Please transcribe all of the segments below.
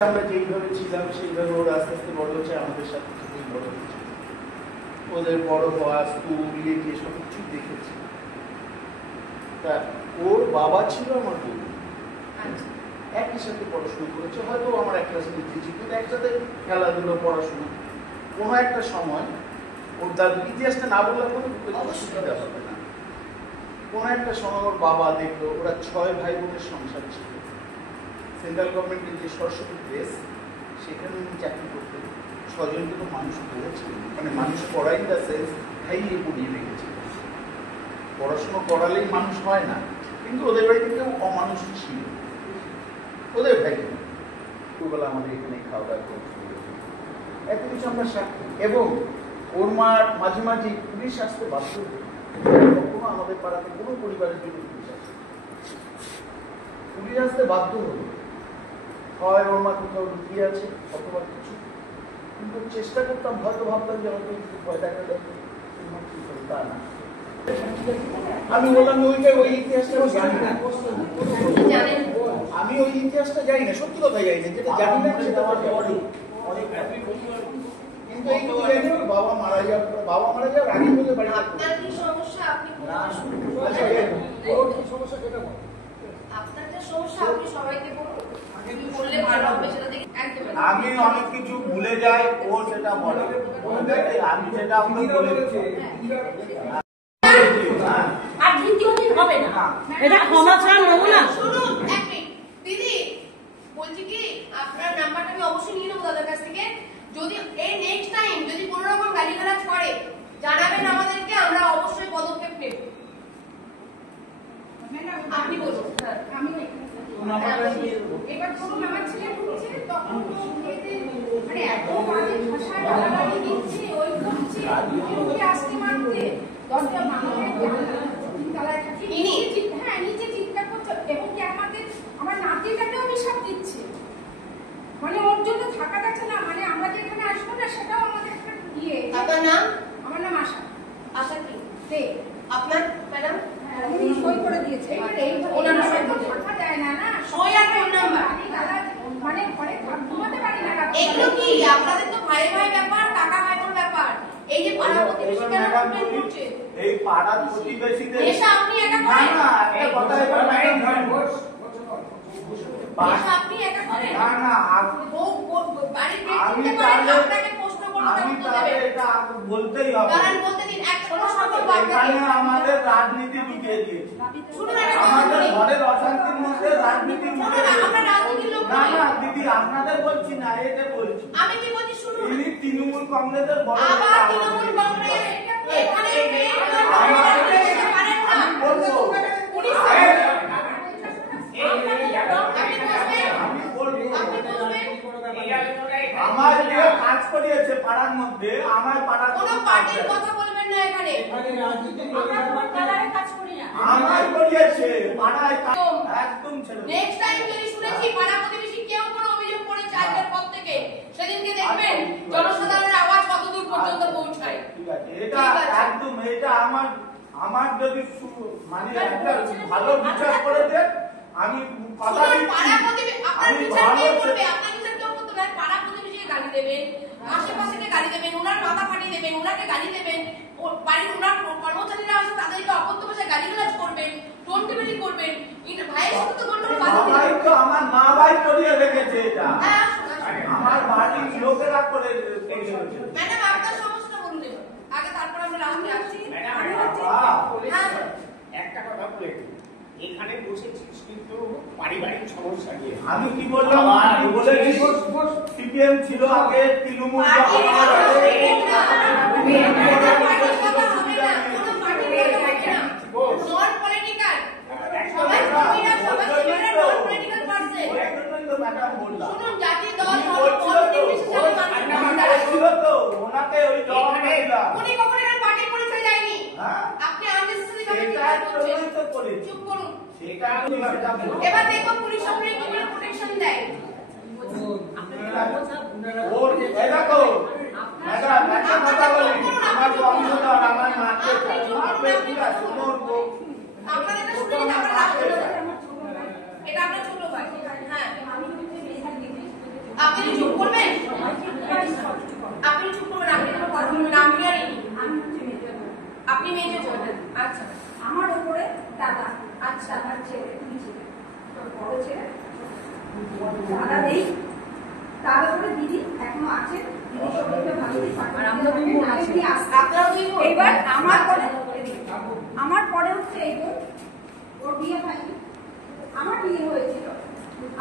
আমরা যেইভাবে ছিলাম সেইভাবে ওরা আস্তে আস্তে বড় হচ্ছে, আমাদের সাথে সাথেই বড় হচ্ছে। ওদের বড় হওয়া, স্কুল, যে সব কিছু দেখেছি। তা ওর বাবা ছিল আমার বন্ধু, একই সাথে পড়াশোনা করেছে, হয়তো আমার এক ক্লাসে দিয়েছি, কিন্তু একসাথে খেলাধুলো, পড়াশোনা। কোনো একটা সময় ওর দাদু, ইতিহাসটা না বললে অসুবিধা হবে না, কোনো একটা সময় ওর বাবা দেখলো ওরা 6 ভাই বোনের সংসার ছিল। সেন্ট্রাল গভর্নমেন্টের যে সরস্বতী প্রেস, সেখানে উনি চাকরি করতেন। 6 জনকে তো মানুষ করেছিলেন, মানে মানুষ পড়াই দা সেন্স খাইয়ে পড়িয়ে রেখেছিল। পড়াশোনা করালেই মানুষ হয় না, কিন্তু ওদের বাড়িতে কেউ অমানুষ ছিল, ওদের ভাই ছোটবেলা আমাদের এখানে খাওয়া দাওয়া করতে এত কিছু আমরা সাক্ষী। এবং ওর মার মাঝে মাঝে পুলিশ আসতে বাধ্য হতো, কখনো আমাদের পাড়াতে কোনো পরিবারের জন্য পুলিশ আসে, পুলিশ আসতে বাধ্য হলো, হয় ওর মা কোথাও লুকিয়ে আছে অথবা কিছু। কিন্তু চেষ্টা করতাম, হয়তো ভাবতাম যে হয়তো একটু ভয় দেখা যায়, তা না। আমি বললাম ওই ইতিহাসটা জানি না, আমি ওই ইতিহাসটা জানি না, সত্যি কথা জানি না, যেটা জানি না সেটা কিন্তু এইটুকু জানি বাবা মারা যাওয়ার আগে বলে বাড়ি। আপনার কি সমস্যা? আপনি সমস্যা কেটা বল, আপনার যে সমস্যা আপনি সবাইকে বলুন, বললে ভালো হবে সেটা দেখে। আমি অনেক কিছু ভুলে যাই, ও সেটা বলে, আমি সেটা আপনাকে বলে দিচ্ছি। আর দ্বিতীয় দিন হবে না, এটা ক্ষমা ছাড় নেব না। শুনুন এক মিনিট দিদি, বলছি কি আপনার নাম্বারটা আমি অবশ্যই নিয়ে নেবো দাদার কাছ থেকে। যদি এই নেক্সট টাইম যদি কোনো রকম গালিগালাজ করে জানাবেন আমাদেরকে, আমরা অবশ্যই পদক্ষেপ নেব। আপনি বলুন। আমি এবার ধরুন আমার ছেলে ঢুকছে, তখন মানে এত বাজে ভাষায় গালাগালি দিচ্ছে, ওই করছে, ওকে আসতে মারতে, দরজা ভাঙতে তিনতলায় থাকি, হ্যাঁ নিচে চিৎকার করছে, এবং কি আমার নাতিটাকেও বিষাদ দিচ্ছে, মানে ওর জন্য থাকা যাচ্ছে না, মানে আমরা যেখানে আসবো না সেটাও আমাদের একটা ইয়ে। আপনার নাম? আমার নাম আশা। আশা কি? আপনার ম্যাডাম উনি সই করে দিয়েছে, ওনার সই করে থাকা যায় না, না সই আর ফোন নাম্বার, মানে ঘরে ঘুমাতে পারি না। এগুলো কি আপনাদের তো ভাই ভাই ব্যাপার, কাকা ভাইবোন ব্যাপার। এই যে পাড়া প্রতিবেশী কেন কমপ্লেইন করছে? এই পাড়া প্রতিবেশীদের এসা আপনি একা করেন না, একটা কথা এবার ম্যাডাম এসা আপনি একা করেন না, না, বাড়ির ব্যক্তিতে করেন, আপনাকে প্রশ্ন করতে আমি উত্তর তাহলে দেবেন। এটা বলতেই হবে, কারণ বলতে দিন একটা প্রশ্ন করব এখানে আপনাকে। আমাদের রাজনীতি ঢুকিয়ে দিয়েছে, শুনুন একটা কথা আমাদের বলি। ঘরের অশান্তির মধ্যে রাজনীতি ঢুকিয়ে দিয়েছে। আমরা রাজনীতির লোক না নই। না দিদি, আপনাদের বলছি না, এটা বলছি। আমি কি বলছি শুনুন। ইনি তৃণমূল কংগ্রেসের বড় আবার তৃণমূল কংগ্রেস এখানে আমার যে কাজ করিয়েছে পাড়ার মধ্যে, আমার পাড়ার কোনো পার্টির কথা বলবেন না এখানে। কাজ করি না, আমার করিয়েছে পাড়ায় একদম ছেড়ে। নেক্সট টাইম যদি শুনেছি পাড়া প্রতিবেশী কেউ কোনো অভিযোগ করেছে আজকের পর থেকে, সেদিনকে দেখবেন জনসাধারণের আওয়াজ কতদূর পর্যন্ত পৌঁছায়। ঠিক আছে, এটা একদম, এটা আমার যদি মানে একটা ভালো বিচার করে দেন, আমি কথা দিচ্ছি, পাড়া প্রতিবেশী আপনার আমি বিচার ভালো কে করবে? আপনার বিচার কেউ করতে পারে? পাড়া প্রতিবেশীকে গালি দেবেন, আশেপাশেকে গালি দেবেন, ওনার মাথা ফাটিয়ে দেবেন, ওনাকে গালি দেবেন, বাড়ির ওনার কর্মচারীরা আছে তাদেরকে অকথ্য ভাষায় গালিগালাজ করবেন, টোন টিপিনি করবেন। এটা ভাইয়ের সাথে তো কোনো বাধা ভাই নেই। তো আমার মা ভাই করিয়ে রেখেছে এটা, হ্যাঁ, আমার বাড়ির লোকেরা করে রেখেছে। ম্যাডাম আপনার সমস্যা বলুন এবার। আগে তারপর আমরা রাস্তায় আসছি। একটা কথা বলে এখানে বসেছিস কিন্তু পারিবারিক সমস্যা নিয়ে। আমি কি বললাম? বলে সিপিএম ছিল আগে, তৃণমূল এবার দেখো পুলিশ আপনাকে কি প্রোটেকশন দেয়। আমার কমিশনার আমার মাকে আপনাদের শুনে নিতে আমরা লাভ করব। এটা আপনার ছোট ভাই। হ্যাঁ আপনি চুপ করবেন, আপনি কোনো কথা বলবেন না, আমি আর এই আমি হচ্ছে মেজর। আপনি মেজে বলবেন। আচ্ছা আমার উপরে দাদা, আচ্ছা দাদার ছেলে, দুই ছেলে, বড় ছেলে, দাদা নেই, তার উপরে দিদি এখনো আছে, দিদি সবাইকে ভালোই থাকে। আর আমরা দুই বোন আছি। আপনারা দুই বোন? এইবার আমার পরে হচ্ছে এই বোন, ওর বিয়ে হয়নি, আমার বিয়ে হয়েছিল,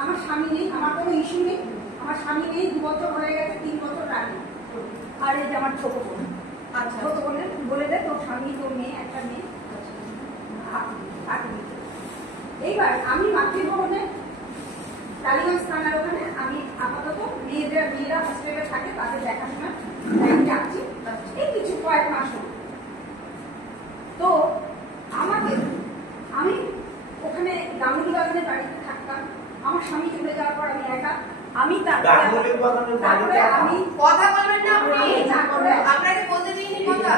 আমার স্বামী নেই, আমার কোনো ইস্যু নেই, আমার স্বামী নেই, 2 বছর হয়ে গেছে, 3 বছর রানি। আর এই যে আমার ছোট বোন, আচ্ছা ছোট বোনের বলে দে তোর স্বামী, তোর মেয়ে, একটা মেয়ে। এইবার আমি মাতৃভবনে টালিগঞ্জ থানার ওখানে আমি আপাতত মেয়েরা হস্টেলে থাকে, তাদের দেখাশোনা যাচ্ছি এই কিছু কয়েক মাস হলো। তো আমি ওখানে গাঙ্গুলি বাগানের বাড়িতে থাকতাম, আমার স্বামী চলে যাওয়ার পর আমি একা, আমি তারপরে আমি কথা বলবেন না আপনি, তারপরে আপনাকে বলতে দিইনি কথা,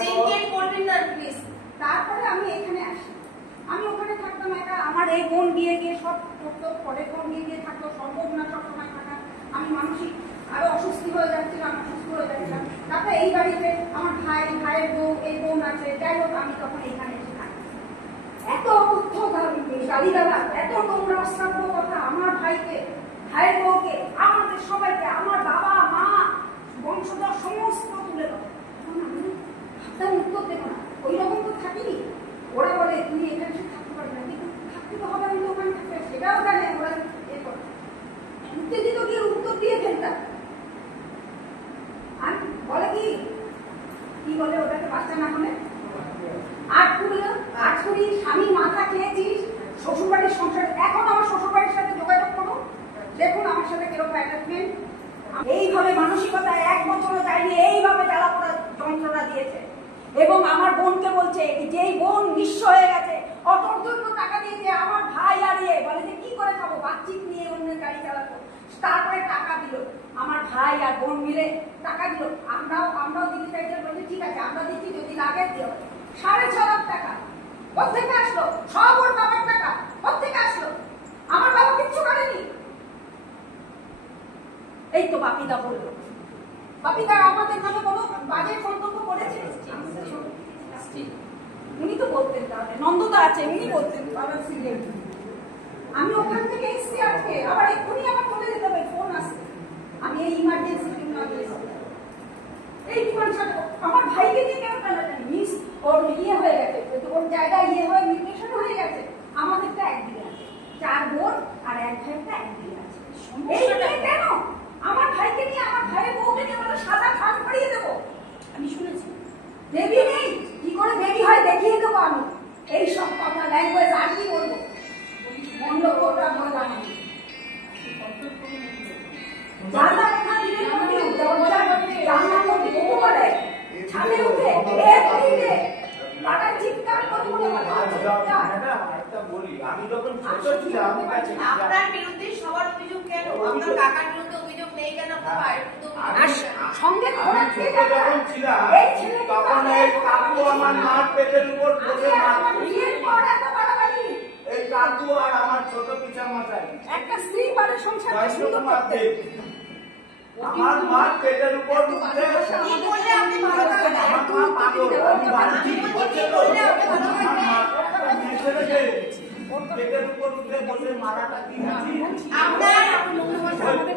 সিনকেট করবেন না প্লিজ। তারপরে আমি এখানে আসি, আমি ওখানে থাকতাম একা, আমার এই বোন গিয়ে সব করতো, পরে বোন গিয়ে থাকতো, সম্ভব না সবসময় থাকা, আমি মানসিক আরো অসুস্থ হয়ে যাচ্ছিলাম, অসুস্থ হয়ে যাচ্ছিলাম। তারপরে এই বাড়িতে আমার ভাইয়ের বউ, এই বোন আছে, যাই হোক আমি তখন এখানে এসে থাকি। এত অবুদ্ধ গালিগালা, এত নোংরা অশ্রাব্য কথা আমার ভাইকে, ভাইয়ের বউকে, আমাদের সবাইকে, আমার বাবা মা বংশধর সমস্ত তুলে দেবো, ভাবতাম উত্তর দেবো না, ওই রকম তো থাকিনি। ওরা বলে তুই এখানে থাকতে পারবি না, কিন্তু থাকতে তো হবে, আমি তো ওখানে থাকতে, সেটাও জানে ওরা এ করে উত্তেজিত গিয়ে উত্তর দিয়ে ফেলতাম। আর বলে কি বলে ওটাকে বাচ্চা না হলে আটকুড়ি স্বামী মাথা খেয়েছিস, শ্বশুরবাড়ির সংসার, এখন আমার শ্বশুরবাড়ির সাথে যোগাযোগ করো, দেখুন আমার সাথে কিরকম অ্যাটাচমেন্ট। এইভাবে মানসিকতা 1 বছরও যায়নি, এইভাবে জ্বালা পোড়া যন্ত্রণা দিয়েছে। এবং আমার বোনকে বলছে যেই বোন নিঃস্ব হয়ে গেছে, অটোর জন্য টাকা দিয়েছে, আমার ভাই আর বলে যে কি করে খাবো, বাচ্চিক নিয়ে অন্যের গাড়ি চালাবো, তারপরে টাকা দিল, আমার ভাই আর বোন মিলে টাকা দিল, আমরাও দিতে চাইছি, বলছি ঠিক আছে আমরা দিচ্ছি, যদি লাগে দিও। 6.5 লাখ টাকা কোথেকে আসলো, সব ওর বাবার টাকা কোথেকে আসলো, আমার বাবা কিচ্ছু করেনি। এই তো বাপিদা বললো, বাপিদা আমাদের নামে কোনো বাজে মন্তব্য করেছে, উনি তো বলতেন, তাহলে নন্দদা আছে উনি বলতেন, আমি ওখান থেকে এসছি আজকে, আবার এক্ষুনি আমার চলে যেতে হবে, ফোন আসছে, আমি এই ইমার্জেন্সি এই আমার ভাইকে নিয়ে কেন টানাটানি, মিস ওর ইয়ে হয়ে গেছে, ওর জায়গায় ইয়ে হয়ে মিউটেশন হয়ে গেছে, আমাদেরটা একদিকে আছে, 4 বোন আর 1 ভাইটা একদিকে আছে। এই কেন আমার ভাইকে নিয়ে, আমার ভাইয়ের বউকে নিয়ে আমরা সাদা খাট পরিয়ে দেবো, আমি শুনেছি বেবি নেই, কি করে বেবি হয় দেখিয়ে দেবো আমি, এই সব কথা ল্যাঙ্গুয়েজ আর কি বলবো, মন্ডপটা বললাম জানলা কোথা দিলে করবি, জানলা করবি কবু বলে, ছাদে উঠে পাড়ায় চিৎকার করে বলে আমি যখন ছোট ছিলাম আপনার বিরুদ্ধে সবার অভিযোগ কেন, আপনার কাকার বিরুদ্ধে অভিযোগ নেই কেন, আপনার ভাইয়ের বিরুদ্ধে অভিযোগ নেই? সঙ্গে ঘোরা ছিল, যখন ছিলাম তখন এই কাকু আমার মার পেটের উপর বসে বিয়ের পর এত বাড়াবাড়ি, এই কাকু আর আমার ছোট পিছা মাথায় একটা স্ত্রী পারে সংসার সুন্দর করতে, আমার মার পেটের উপর উঠে কি বললে আপনি ভালো থাকবেন? আমার মা পাগল, আমি বাড়ি বলছে তো পেটের উপর উঠে বসে মারাটা কি আপনার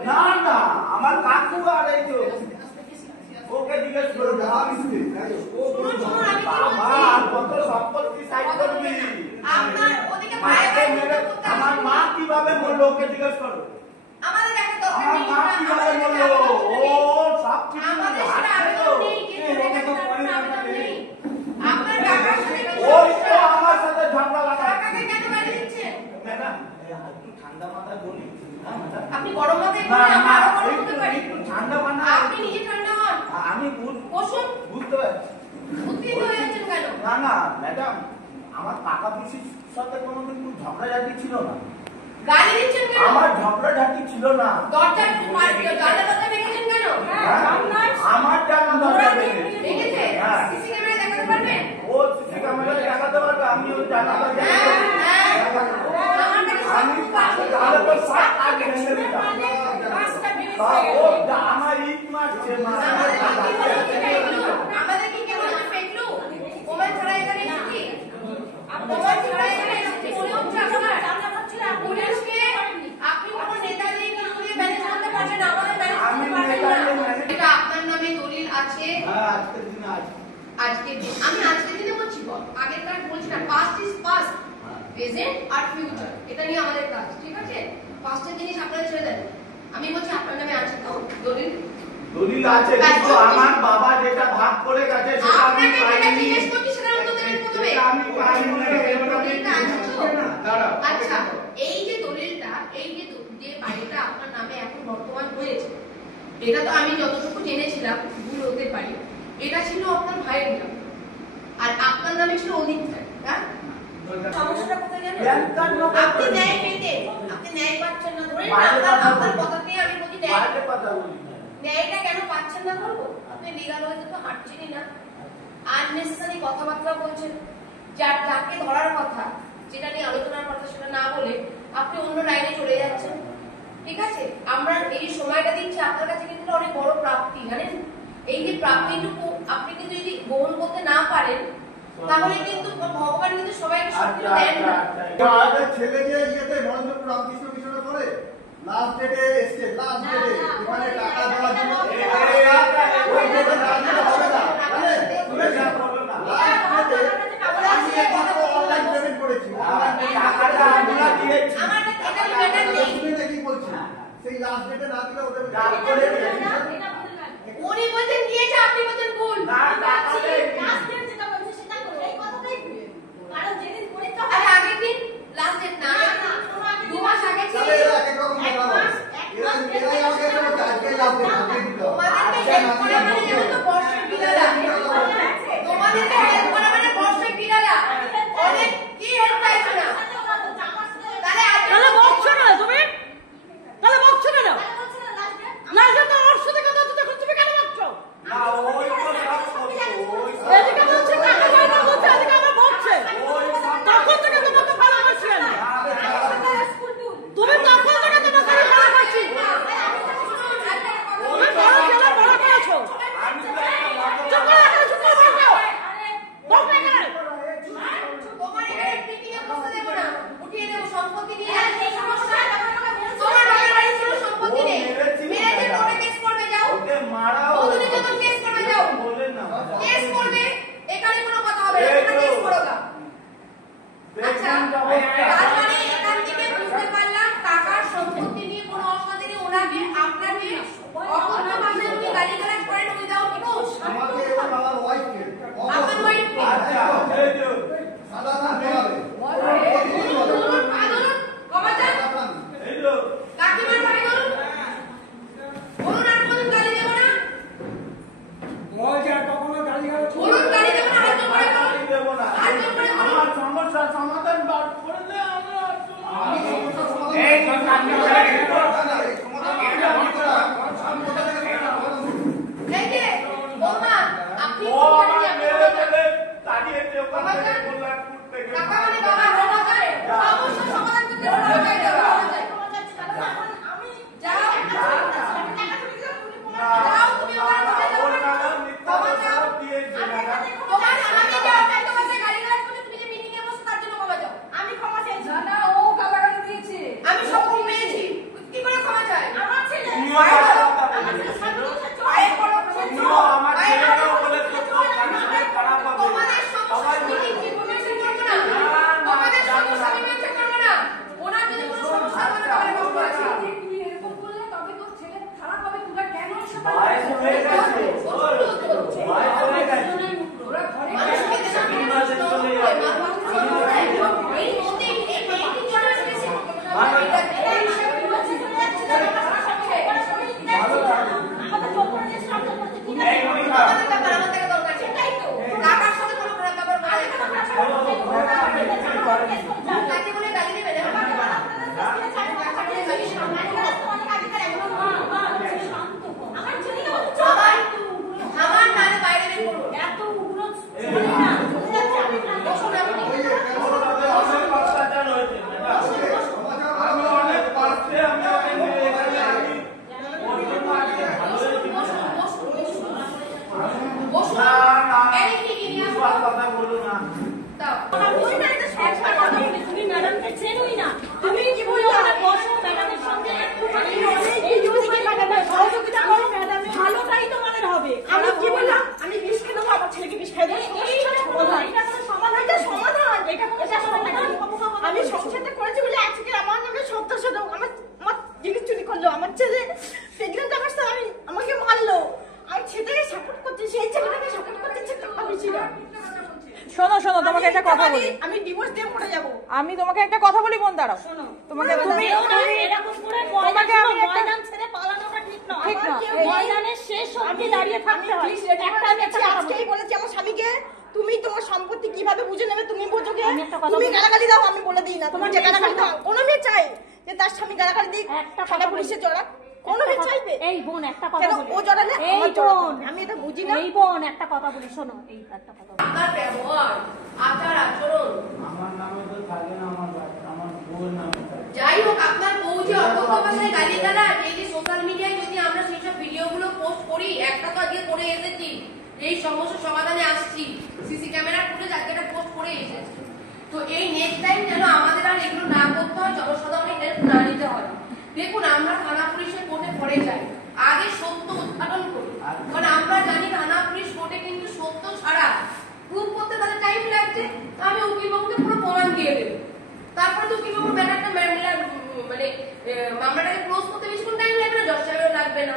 না না আমার কাকু আর এই তো ওকে জিজ্ঞেস করো কত সম্পত্তি সাইড করবি, আপনার ওদিকে ভাই আমার মা কিভাবে বললো ওকে জিজ্ঞেস করো, আমাদের একটা দরকার আমার নেই, মা কিভাবে বললো, ও সব কিছু আমাদের সেটা আবেদন নেই, কিন্তু এটা কোনো আবেদন নেই। আপনার কাকার সাথে ওই তো আমার সাথে ঝগড়া লাগা, কাকাকে কেন গালি দিচ্ছেন? ম্যাডাম একটু ঠান্ডা মাথায় বলি, আপনি গরম মাথায় না বলেন, না আমরা আরো গরম হতে পারি। একটু ঠান্ডা মাথা, আপনি নিজে ঠান্ডা হন, আমি বসুন, বুঝতে পারছি, উত্তেজিত হয়ে যাচ্ছেন কেন? না না ম্যাডাম আমার কাকা পিসির সাথে কোনোদিন কোনো ঝগড়াঝাটি ছিল না, গালি দিচ্ছেন কেন? আমার ঝগড়াঝাটি ছিল না, দরজা দরজা ভেঙেছেন কেন? আমার জানা দরজা ভেঙেছে। ভেঙেছে? হ্যাঁ। সিসি ক্যামেরা দেখাতে পারবেন? ও সিসি ক্যামেরায় দেখাতে পারবে, আমি ওই জানালা দিয়ে আমার কাছে আমি সব তাহলে তো সব আগে ভেঙে দিতাম। তা ও আমার আজকের দিন, আমি আজকের দিনে বলছি, আগের কাজ বলছি না। পাস্ট ইজ পাস্ট, প্রেজেন্ট আর ফিউচার, এটা নিয়ে আমাদের কাজ, ঠিক আছে? পাস্টের জিনিস আপনারা ছেড়ে দেন। আমি বলছি আপনার নামে আছে তো দলিল? দলিল আছে, কিন্তু আমার বাবা যেটা ভাগ করে গেছে সেটা আমি আপনাকে যেটা পাইনি। জিজ্ঞেস করছি সেটা উত্তর দেবেন প্রথমে। আমি পাইনি, দলিলটা আছে তো? দাঁড়াও। আচ্ছা, এই যে দলিলটা, এই যে যে বাড়িটা আপনার নামে এখন বর্তমান হয়েছে, এটা তো আমি যতটুকু জেনেছিলাম, ভুল হতে পারি, এটা ছিল আপনার ভাইয়ের নাম, আর আপনার নামে ছিল অধিক রায়, হ্যাঁ? সমস্যাটা কোথায় জানেন? আপনি ন্যায় পেতেন, আপনি ন্যায় পাচ্ছেন না। ধরে আপনার কথাতেই আমি বলি ন্যায়টা কেন পাচ্ছেন না বলবো? আপনি লিগাল ওয়েতে তো হাঁটছেনই না, আননেসেসারি কথাবার্তা বলছেন, যাকে ধরার কথা, যেটা নিয়ে আলোচনার কথা সেটা না বলে আপনি অন্য লাইনে চলে যাচ্ছেন, ঠিক আছে? আমরা এই সময়টা দিচ্ছি আপনার কাছে, কিন্তু অনেক বড় প্রাপ্তি, জানেন? এই যে প্রাপ্তিটুকু আপনি কিন্তু যদি গ্রহণ করতে না পারেন, তাহলে কিন্তু ভগবান কিন্তু সবাইকে সবকিছু দেন না। আমাদের ছেলে যে ইয়েতে নরেন্দ্রপুর রামকৃষ্ণ মিশনে পড়ে, লাস্ট ডেটে এসছে, লাস্ট ডেটে এখানে টাকা দেওয়ার জন্য ওই ডেটে না দিলে হবে না, জানেন? শুনেছেন? লাস্ট ডেটে আমি একমাত্র অনলাইন পেমেন্ট করেছি, টাকাটা আমরা দিয়েছি। আমার এটা ম্যাটার নেই। শুনে কি বলছি, সেই লাস্ট ডেটে না দিলে ওদের উনি বলছেন দিয়েছে, আপনি বলছেন ভুল। আরে আগের দিন লাস্ট ডেট না, 2 মাস আগে ছিল। তাহলে এরা এক এক রকম কথা বলে। এরাই আমাকে বলছে আজকে লাস্ট ডেট, আজকে দিতে হবে। তোমাদেরকে হেল্প করা মানে জানো তো বর্ষের বিড়ালা। তোমাদেরকে হেল্প করা মানে বর্ষের বিড়ালা। অনেক কি হেল্প চাইছো না? তাহলে তাহলে বকছো না তুমি? তাহলে বকছো কেন? লাজে তো ওর সাথে কথা হচ্ছে, তখন তুমি কেন বকছো? না, ওই তো সব সত্য, এদিকে বলছে টাকা পয়সা বলছে, এদিকে আবার বকছে। তখন থেকে তোমাকে ভালো করছি আমি। তুমি তখন থেকে তোমাকে আমি ভালো করছি। তুমি বড় ছেলে বড় করেছো। চুপ করে রাখো, চুপ করে বকো। বকো এখানে। তোমার এখানে টিকিয়ে বসতে দেব না। উঠিয়ে দেব, সম্পত্তি নিয়ে আসছি, সমস্যা। তোমার বাবার বাড়ি ছিল, সম্পত্তি নেই। মেরেছে, কোর্টে কেস করবে, যাও। ওকে মারাও। বৌদির জন্য কেস করবে, যাও। বললেন না। কেস করবে, এখানে কোনো কথা হবে না, তোমরা কেস করো না। আচ্ছা, তার মানে এখান থেকে বুঝতে পারলাম টাকার সম্পত্তি নিয়ে কোনো অশান্তি নেই। ওনাকে আপনাকে অকথ্য ভাষায় উনি গালিগালাজ করেন উইদাউট প্রুফ। আমাকে এবং আমার ওয়াইফকে আপনার ওয়াইফকে আচ্ছা, এই যে সাদা খান বলাবে, বলুন, কমাচান, এই যে কাকিমার বাড়ি বলুন। বলুন, আর কোন গালি দেব না। বলুন, গালি দেব না, হাত করে বলুন। গালি দেবো না। হাত করে বলুন। আমার সমস্যার সমাধান বার করে দে, আমরা আমি সমস্যা সমাধান এই তো সামনে চলে গেল। না, না, এই সমাধান আমি করতে পারবো না। আমি কোথা থেকে সমাধান করবো? এই যে, বৌমা, আমার ছেলে প্রেগনেন্ট অবস্থায় আমাকে মারলো, আর ছেলেকে সাপোর্ট করছে, সেই ছেলেটাকে সাপোর্ট করছে টাকা বেশি না। শোনো শোনো, তোমাকে একটা কথা বলি, আমি ডিভোর্স দিয়ে মরে যাবো। আমি তোমাকে একটা কথা বলি, বোন দাঁড়াও। তোমাকে তুমি এরকম করে তোমাকে আমি একটা ময়দান ছেড়ে পালানোটা ঠিক না। ঠিক না, ময়দানের শেষ অবধি দাঁড়িয়ে থাকতে হয়। আজকেই বলেছি আমার স্বামীকে, তুমি তোমার সম্পত্তি কিভাবে বুঝে নেবে তুমি বোঝো কে? তুমি গালাগালি দাও, আমি বলে দিই না। তুমি যে গালাগালি দাও, কোনো মেয়ে চাই যে তার স্বামী গালাগালি দিক, থানা পুলিশে জড়াক, কোনো মেয়ে চাইবে? এই বোন একটা কথা বলি, ও জড়ালে আমার জড়াবে, আমি এটা বুঝি না। এই বোন একটা কথা বলি, শোনো, এই একটা কথা বলি। আপনার ব্যবহার, আচার আচরণ, আমার নামে তো থাকে না, আমার বউয়ের নামে থাকে। যাই হোক, আপনার বউ যে অকথ্য ভাষায় গালিগালাজ, এই যে সোশ্যাল মিডিয়ায় যদি আমরা সেই সব ভিডিওগুলো পোস্ট করি, একটা তো আজকে করে এসেছি, এই সমস্যার সমাধানে আসছি, সিসি ক্যামেরা ফুটেজ আজকে একটা পোস্ট করে এসেছি। তো এই নেক্সট টাইম যেন আমাদের আর এগুলো না করতে হয়, জনসাধারণের হেল্প না নিতে হয়। দেখুন, আমরা থানা পুলিশের কোর্টে পড়ে যাই, আগে সত্য উদ্ঘাটন করি, কারণ আমরা জানি থানা পুলিশ কোর্টে কিন্তু সত্য ছাড়া প্রুফ করতে তাদের টাইম লাগছে। আমি উকিলবাবুকে পুরো প্রমাণ দিয়ে দেবো, তারপরে তো উকিলবাবুর ব্যাপারটা মানে মামলাটাকে ক্লোজ করতে বেশিক্ষণ টাইম লাগবে না, জজ সাহেবেরও লাগবে না,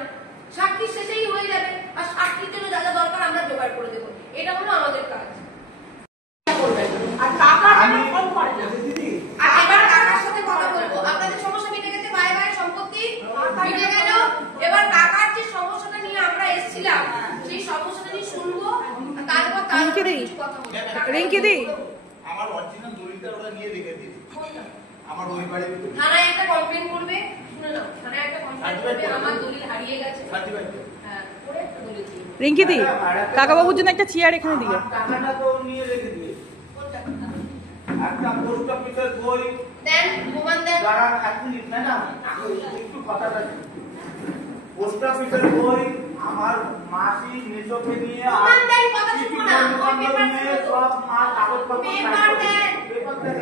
সাক্ষীর শেষেই হয়ে যাবে, আর সাক্ষীর জন্য যা যা দরকার আমরা জোগাড় করে দেবো। এটা হলো আমাদের কাজ। আর টাকা ফোন করে না। আর এবার কাকার সাথে কথা বলবো, আপনাদের সমস্যা মিটে গেছে, ভাই ভাই সম্পত্তি মিটে গেল। এবার কাকার যে সমস্যাটা নিয়ে আমরা এসেছিলাম, সেই সমস্যাটা নিয়ে শুনবো, তারপর কিছু কথা বলবো। রিঙ্কি দি, আমার অরিজিনাল দলিলটা ওরা নিয়ে রেখে দিয়েছে আমার ওই বাড়ির ভিতরে। থানায় একটা কমপ্লেন করবে, শুনে নাও, থানায় একটা কমপ্লেন করবে, আমার দলিল হারিয়ে গেছে। হ্যাঁ, করে একটা দলিল দিই। রিঙ্কি দি, কাকাবাবুর জন্য একটা চেয়ার এখানে দিও। টাকাটা তো নিয়ে রেখে দিয়ে কোন টাকা? একটা পোস্ট অফিসের বই দেন, প্রমাণ দেন। যারা এক মিনিট না না একটু কথাটা পোস্ট অফিসের বই আমার মাসি মেজোকে নিয়ে প্রমাণ দেন, কথা শুনবো না, ওই পেপার নিয়ে সব মা কাগজপত্র পেপার দেন। পেপার দেন।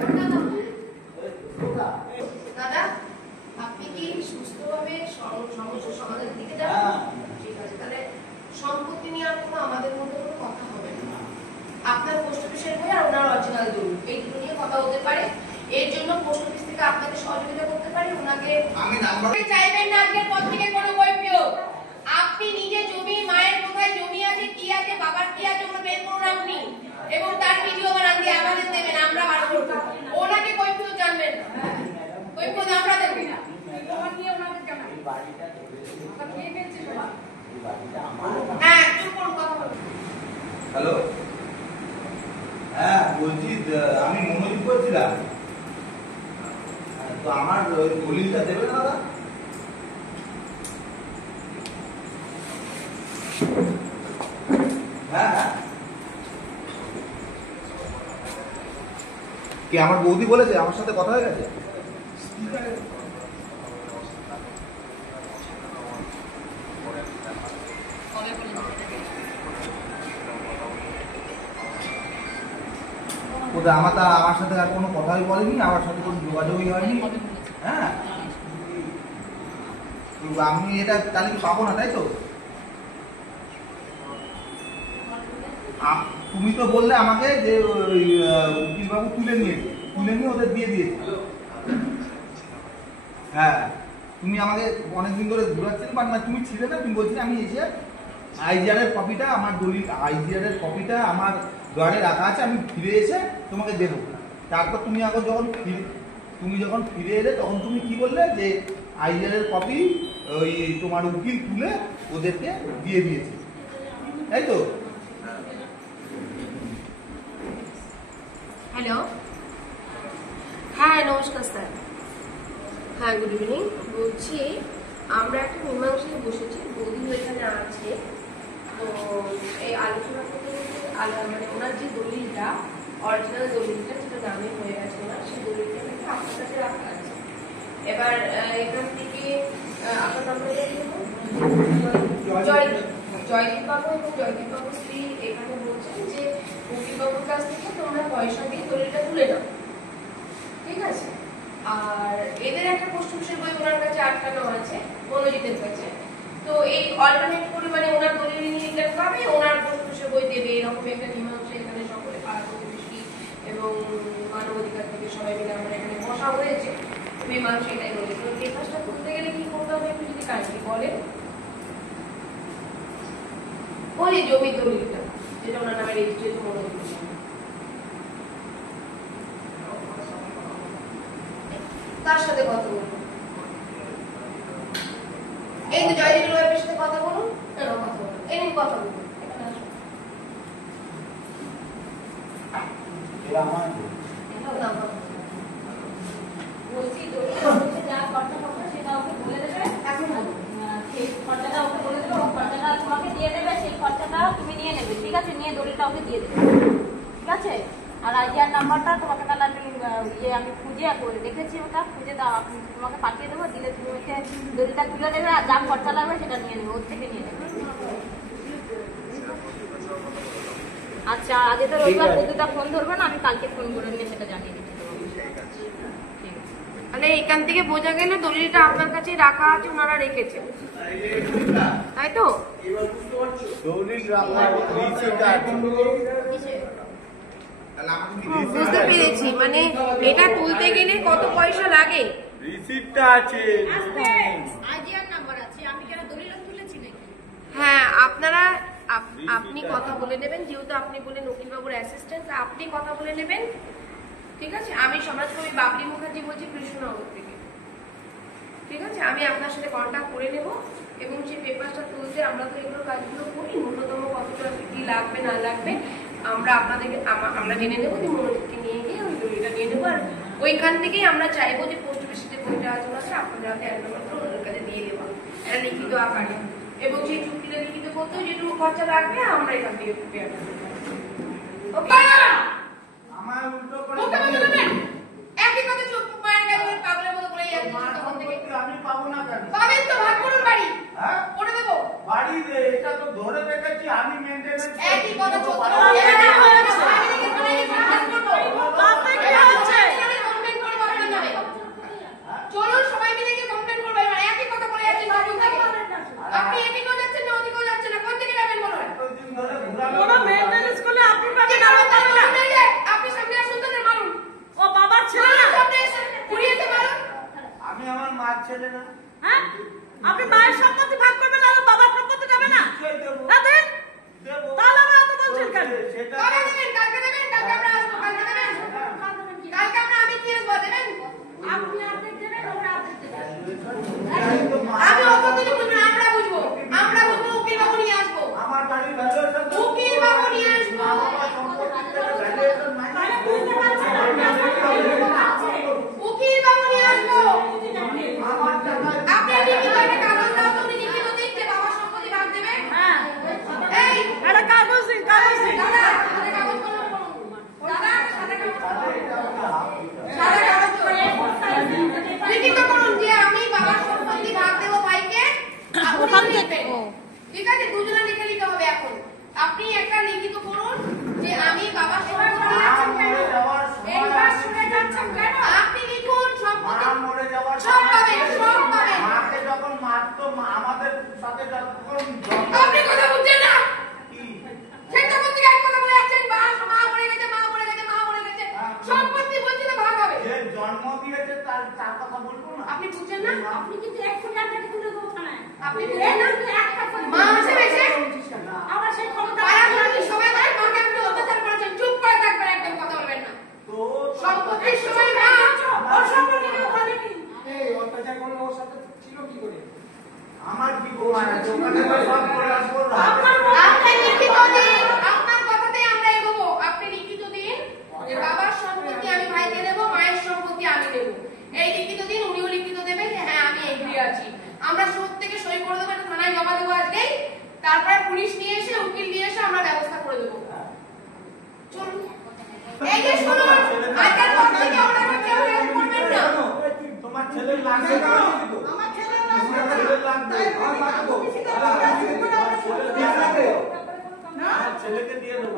দাদা, আপনি কি সুস্থভাবে সমস্যার সমাধানের দিকে যাবেন? হ্যাঁ। ঠিক আছে, তাহলে সম্পত্তি নিয়ে আর কোনো আমাদের মধ্যে কোনো কথা হবে না। আপনার পোস্ট অফিসের বই আর ওনার অরিজিনাল দলিল, এই দুটো নিয়ে কথা হতে পারে। এর জন্য পোস্ট অফিস থেকে আপনাকে সহযোগিতা করতে পারি, ওনাকে আমি নাম্বার চাইবেন না আজকের পর থেকে কোনো কৈফিয়ত। আপনি নিজে জমি, মায়ের কোথায় জমি আছে, কি আছে, বাবার কি আছে, ওগুলো বের করুন আপনি, এবং তার ভিডিও বানান দিয়ে আমাদের দেবেন, আমরা বার করবো। ওনাকে কৈফিয়ত জানবেন না, কৈফিয়ত আমরা দেবো না। হ্যাঁ, চুপ করুন, কথা বলুন। হ্যালো, হ্যাঁ বলছি আমি মনোজিৎ বলছিলাম, তো আমার ওই দলিলটা দেবে না দাদা? হ্যাঁ হ্যাঁ, কি আমার বৌদি বলেছে, আমার সাথে কথা হয়ে গেছে? ওটা আমার সাথে আর কোনো কথাই বলেনি, আমার সাথে কোনো যোগাযোগই হয়নি। হ্যাঁ, তো আমি এটা তাহলে কি পাবো না, তাই তো? তুমি তো বললে আমাকে যে উকিলবাবু তুলে নিয়ে ওদের দিয়ে দিয়েছে। হ্যাঁ, তুমি আমাকে অনেকদিন ধরে ঘুরাচ্ছিলে, বাট না তুমি ছিলে না, তুমি বলছিলে আমি এসে আইজিআর এর কপিটা, আমার দলিল আইজিআর এর কপিটা আমার ড্রয়ারে রাখা আছে, আমি ফিরে এসে তোমাকে দেবো। তারপর তুমি যখন ফিরে এলে তখন তুমি কি বললে যে আইজিআর এর কপি ওই তোমার উকিল তুলে ওদেরকে দিয়ে দিয়েছে, তাই তো? হ্যালো, হ্যাঁ নমস্কার স্যার। হ্যাঁ, গুড ইভিনিং। বলছি আমরা একটা মীমাংসায় বসেছি, বৌদিও এখানে আছে, তো এই আলোচনা করতে মানে ওনার যে দলিলটা, অরিজিনাল দলিলটা যেটা নামে হয়ে গেছে ওনার, সেই দলিলটা নাকি আপনার কাছে রাখা আছে। এবার এখান থেকে আপনার নামটা জয়দীপ বাবু এবং জয়দীপ বাবু শ্রী এখানে বলছেন যে উকিলবাবুর কাছ থেকে তোমরা পয়সা দিয়ে দলিলটা তুলে নাও, ঠিক আছে? আর এদের একটা পোস্ট অফিসের বই ওনার কাছে আটকানো আছে, মনোজিতের কাছে। তো এই অল্টারনেট করে মানে ওনার দলিল নিয়ে পাবে, ওনার পোস্ট অফিসের বই দেবে, এরকম একটা মীমাংসা এখানে সকলে পাড়া প্রতিবেশী এবং মানবাধিকার থেকে সবাই মিলে আমরা এখানে বসা হয়েছে, মীমাংসা এটাই হয়েছে। তো এই কাজটা করতে গেলে কি করতে হবে দেখাবে ওই যে জমির দলিলটা যেটা ওনার নামে রেজিস্ট্রেশন মনে হচ্ছে তার সাথে কথা বলুন এই তো জয়দীপ লয়ের সাথে কথা বলুন কথা বলুন এই নিয়ে কথা বলুন বলছি যা খরচা করবে সেটা ওকে বলে দেবে এখন সেই খরচাটা ওকে বলে দেবে ও খরচাটা তোমাকে দিয়ে দেবে সেই খরচাটা তুমি নিয়ে নেবে ঠিক আছে নিয়ে দড়িটা ওকে দিয়ে দেবে ঠিক আছে আর আইডিয়ার নাম্বারটা তোমাকে তাহলে আমি খুঁজে করে দেখেছি ওটা খুঁজে দাও তোমাকে পাঠিয়ে দেবো দিলে তুমি ওকে দড়িটা তুলে দেবে আর যা খরচা লাগবে সেটা নিয়ে নেবে ওর থেকে নিয়ে নেবে আচ্ছা আজকে তো রবিবার প্রতিটা ফোন ধরবে না আমি কালকে ফোন করে নিয়ে সেটা জানিয়ে দিচ্ছি মানে এখান থেকে বোঝা গেল দলিলটা আপনার কাছে রাখা আছে ওনারা রেখেছে তাই তো বুঝতে পেরেছি মানে এটা তুলতে গেলে কত পয়সা লাগে রিসিপ্টটা আছে আইডিয়ার নাম্বার আছে আমি কেন দলিল তুলেছি নাকি হ্যাঁ আপনারা আপনি কথা বলে নেবেন যেহেতু আপনি বলেন উকিলবাবুর অ্যাসিস্ট্যান্ট আপনি কথা বলে নেবেন ঠিক আছে আমি সমাজকর্মী বাবলি মুখার্জি বলছি কৃষ্ণনগর থেকে ঠিক আছে আমি আপনার সাথে কন্ট্যাক্ট করে নেব এবং সেই পেপারটা তুলতে আমরা তো এগুলো কাজগুলো করি ন্যূনতম কতটা কি লাগবে না লাগবে আমরা আপনাদেরকে আমরা জেনে নেবো যে মনোজিৎকে নিয়ে গিয়ে ওই দড়িটা নিয়ে নেবো আর ওইখান থেকেই আমরা চাইবো যে পোস্ট অফিসে বইটা আছে আপনাদের হাতে একমাত্র ওদের কাছে দিয়ে দেওয়া এটা লিখিত আকারে এবং সেই চুক্তিটা লিখিত করতেও যেটুকু খরচা লাগবে আমরা এখান থেকে পেয়ার ওকে আমার উল্টো করে একই কথা চুপ মায়ের কাছে পাগলের মতো বলে যাচ্ছে তখন থেকে আমি পাবো না কেন পাবেন তো ভাগ করুন বাড়ি হ্যাঁ করে দেবো বাড়ি রে এটা তো ধরে রেখেছি আমি মেইনটেনেন্স একই কথা চলছে চলুন সবাই মিলে গিয়ে কমপ্লেন করবো এবার একই কথা বলে যাচ্ছেন তখন থেকে আপনি এদিকেও যাচ্ছেন না ওদিকেও যাচ্ছেন না কোন দিকে যাবেন বলুন এতদিন ধরে ঘোরানো কোনো মেইনটেনেন্স করলে আপনি পাবেন না আপনি সামনে আসুন তো মারুন ও বাবার ছেলে না সামনে এসে ঘুরিয়েতে মারুন আমি আমার মার ছেলে না হ্যাঁ আপনি মায়ের সম্পত্তি ভাগ করবেন না বাবার সম্পত্তি দেবেন না নিশ্চয়ই দেবো না দেন দেবো তাহলে আমরা এত বলছেন কেন সেটা কবে দেবেন কালকে দেবেন কালকে আমরা আসবো কালকে দেবেন কালকে আমরা আমি কি আসবো দেবেন আপনি আপনি দেবেন ওরা আপনি দেবেন আমি অপরদিকে বুঝবো না আমরা বুঝবো উকিল বাবু নিয়ে আসবো আমার বাড়ির ভ্যালুয়েশন উকিল বাবু নিয়ে আসবো আমার সম্পত্তিতে ভ্যালুয়েশন তাহলে বুঝতে পারছেন না উকিল বাবু নিয়ে আসবো আমার টাকা আপনি লিখিত একটা কাগজ দাও তো উনি লিখিত দিন যে বাবার সম্পত্তি ভাগ দেবে হ্যাঁ এই এটা কাগজ দিন দাদা সাদা কাগজ করুন দাদা সাদা কাগজ সাদা কাগজ লিখিত করুন যে আমি বাবার সম্পত্তি ভাগ দেবো ভাইকে ওখান থেকে ঠিক আছে দুজনে লিখে নিতে হবে এখন আপনি একটা লিখিত করুন যে আমি বাবার সম্পত্তি আপনি লিখুন সম্পত্তি মরে যাওয়ার সব পাবেন সব পাবেন মাকে যখন মারতো আমাদের সাথে যখন আপনি কথা বুঝছেন না কি সেটা করতে এক কথা বলে যাচ্ছেন মা মরে গেছে মা মরে গেছে মা মরে গেছে সম্পত্তি বলছে তো ভাগ হবে যে জন্ম দিয়েছে তার কথা বলবো না আপনি বুঝছেন না আপনি কিন্তু এক্ষুনি আপনাকে তুলে দেবো থানায় আপনি বুঝছেন না একটা করে মা আসে বেশে আমার সেই ক্ষমতা পাড়াগুলোতে সবাই ভাই মাকে আপনি অত্যাচার করেছেন চুপ করে থাকবেন একদম কথা বলবেন না তো সম্পত্তির সময় মা ওর সম্পত্তি নিয়ে ওখানে কি এই অত্যাচার করলে ওর সাথে ছিল কি করে আমার কি গোমান আছে ওখানে তো সব করে আসবো আপনি লিখিত দিন আপনার কথাতেই আমরা এগোবো আপনি লিখিত দিন যে বাবার সম্পত্তি আমি ভাইকে দেবো মায়ের সম্পত্তি আমি দেবো এই লিখিত দিন উনিও লিখিত দেবেন যে হ্যাঁ আমি এগ্রি আছি আমরা প্রত্যেকে সই করে দেবো এটা থানায় জমা দেবো আজকেই তারপরে পুলিশ নিয়ে এসে উকিল নিয়ে এসে আমরা ব্যবস্থা করে দেবো চলুন এই যে শুনুন আজকের পর থেকে আমরা কেউ হেল্প করবেন না তোমার ছেলে লাগবে না আমার ছেলে তোমার ছেলে লাগবে ছেলেকে দিয়ে দেবো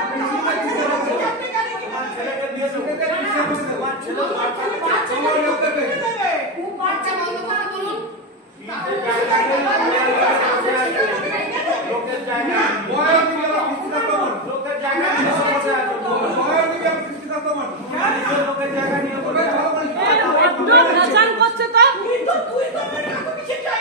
আমি তোমার ছেলেকে দিয়ে দেবো তোমার ছেলে বাচ্চা বন্ধ করে বলুন লোকের জায়গা লোকের জায়গা লোকের জায়গা নিয়ে করছে তো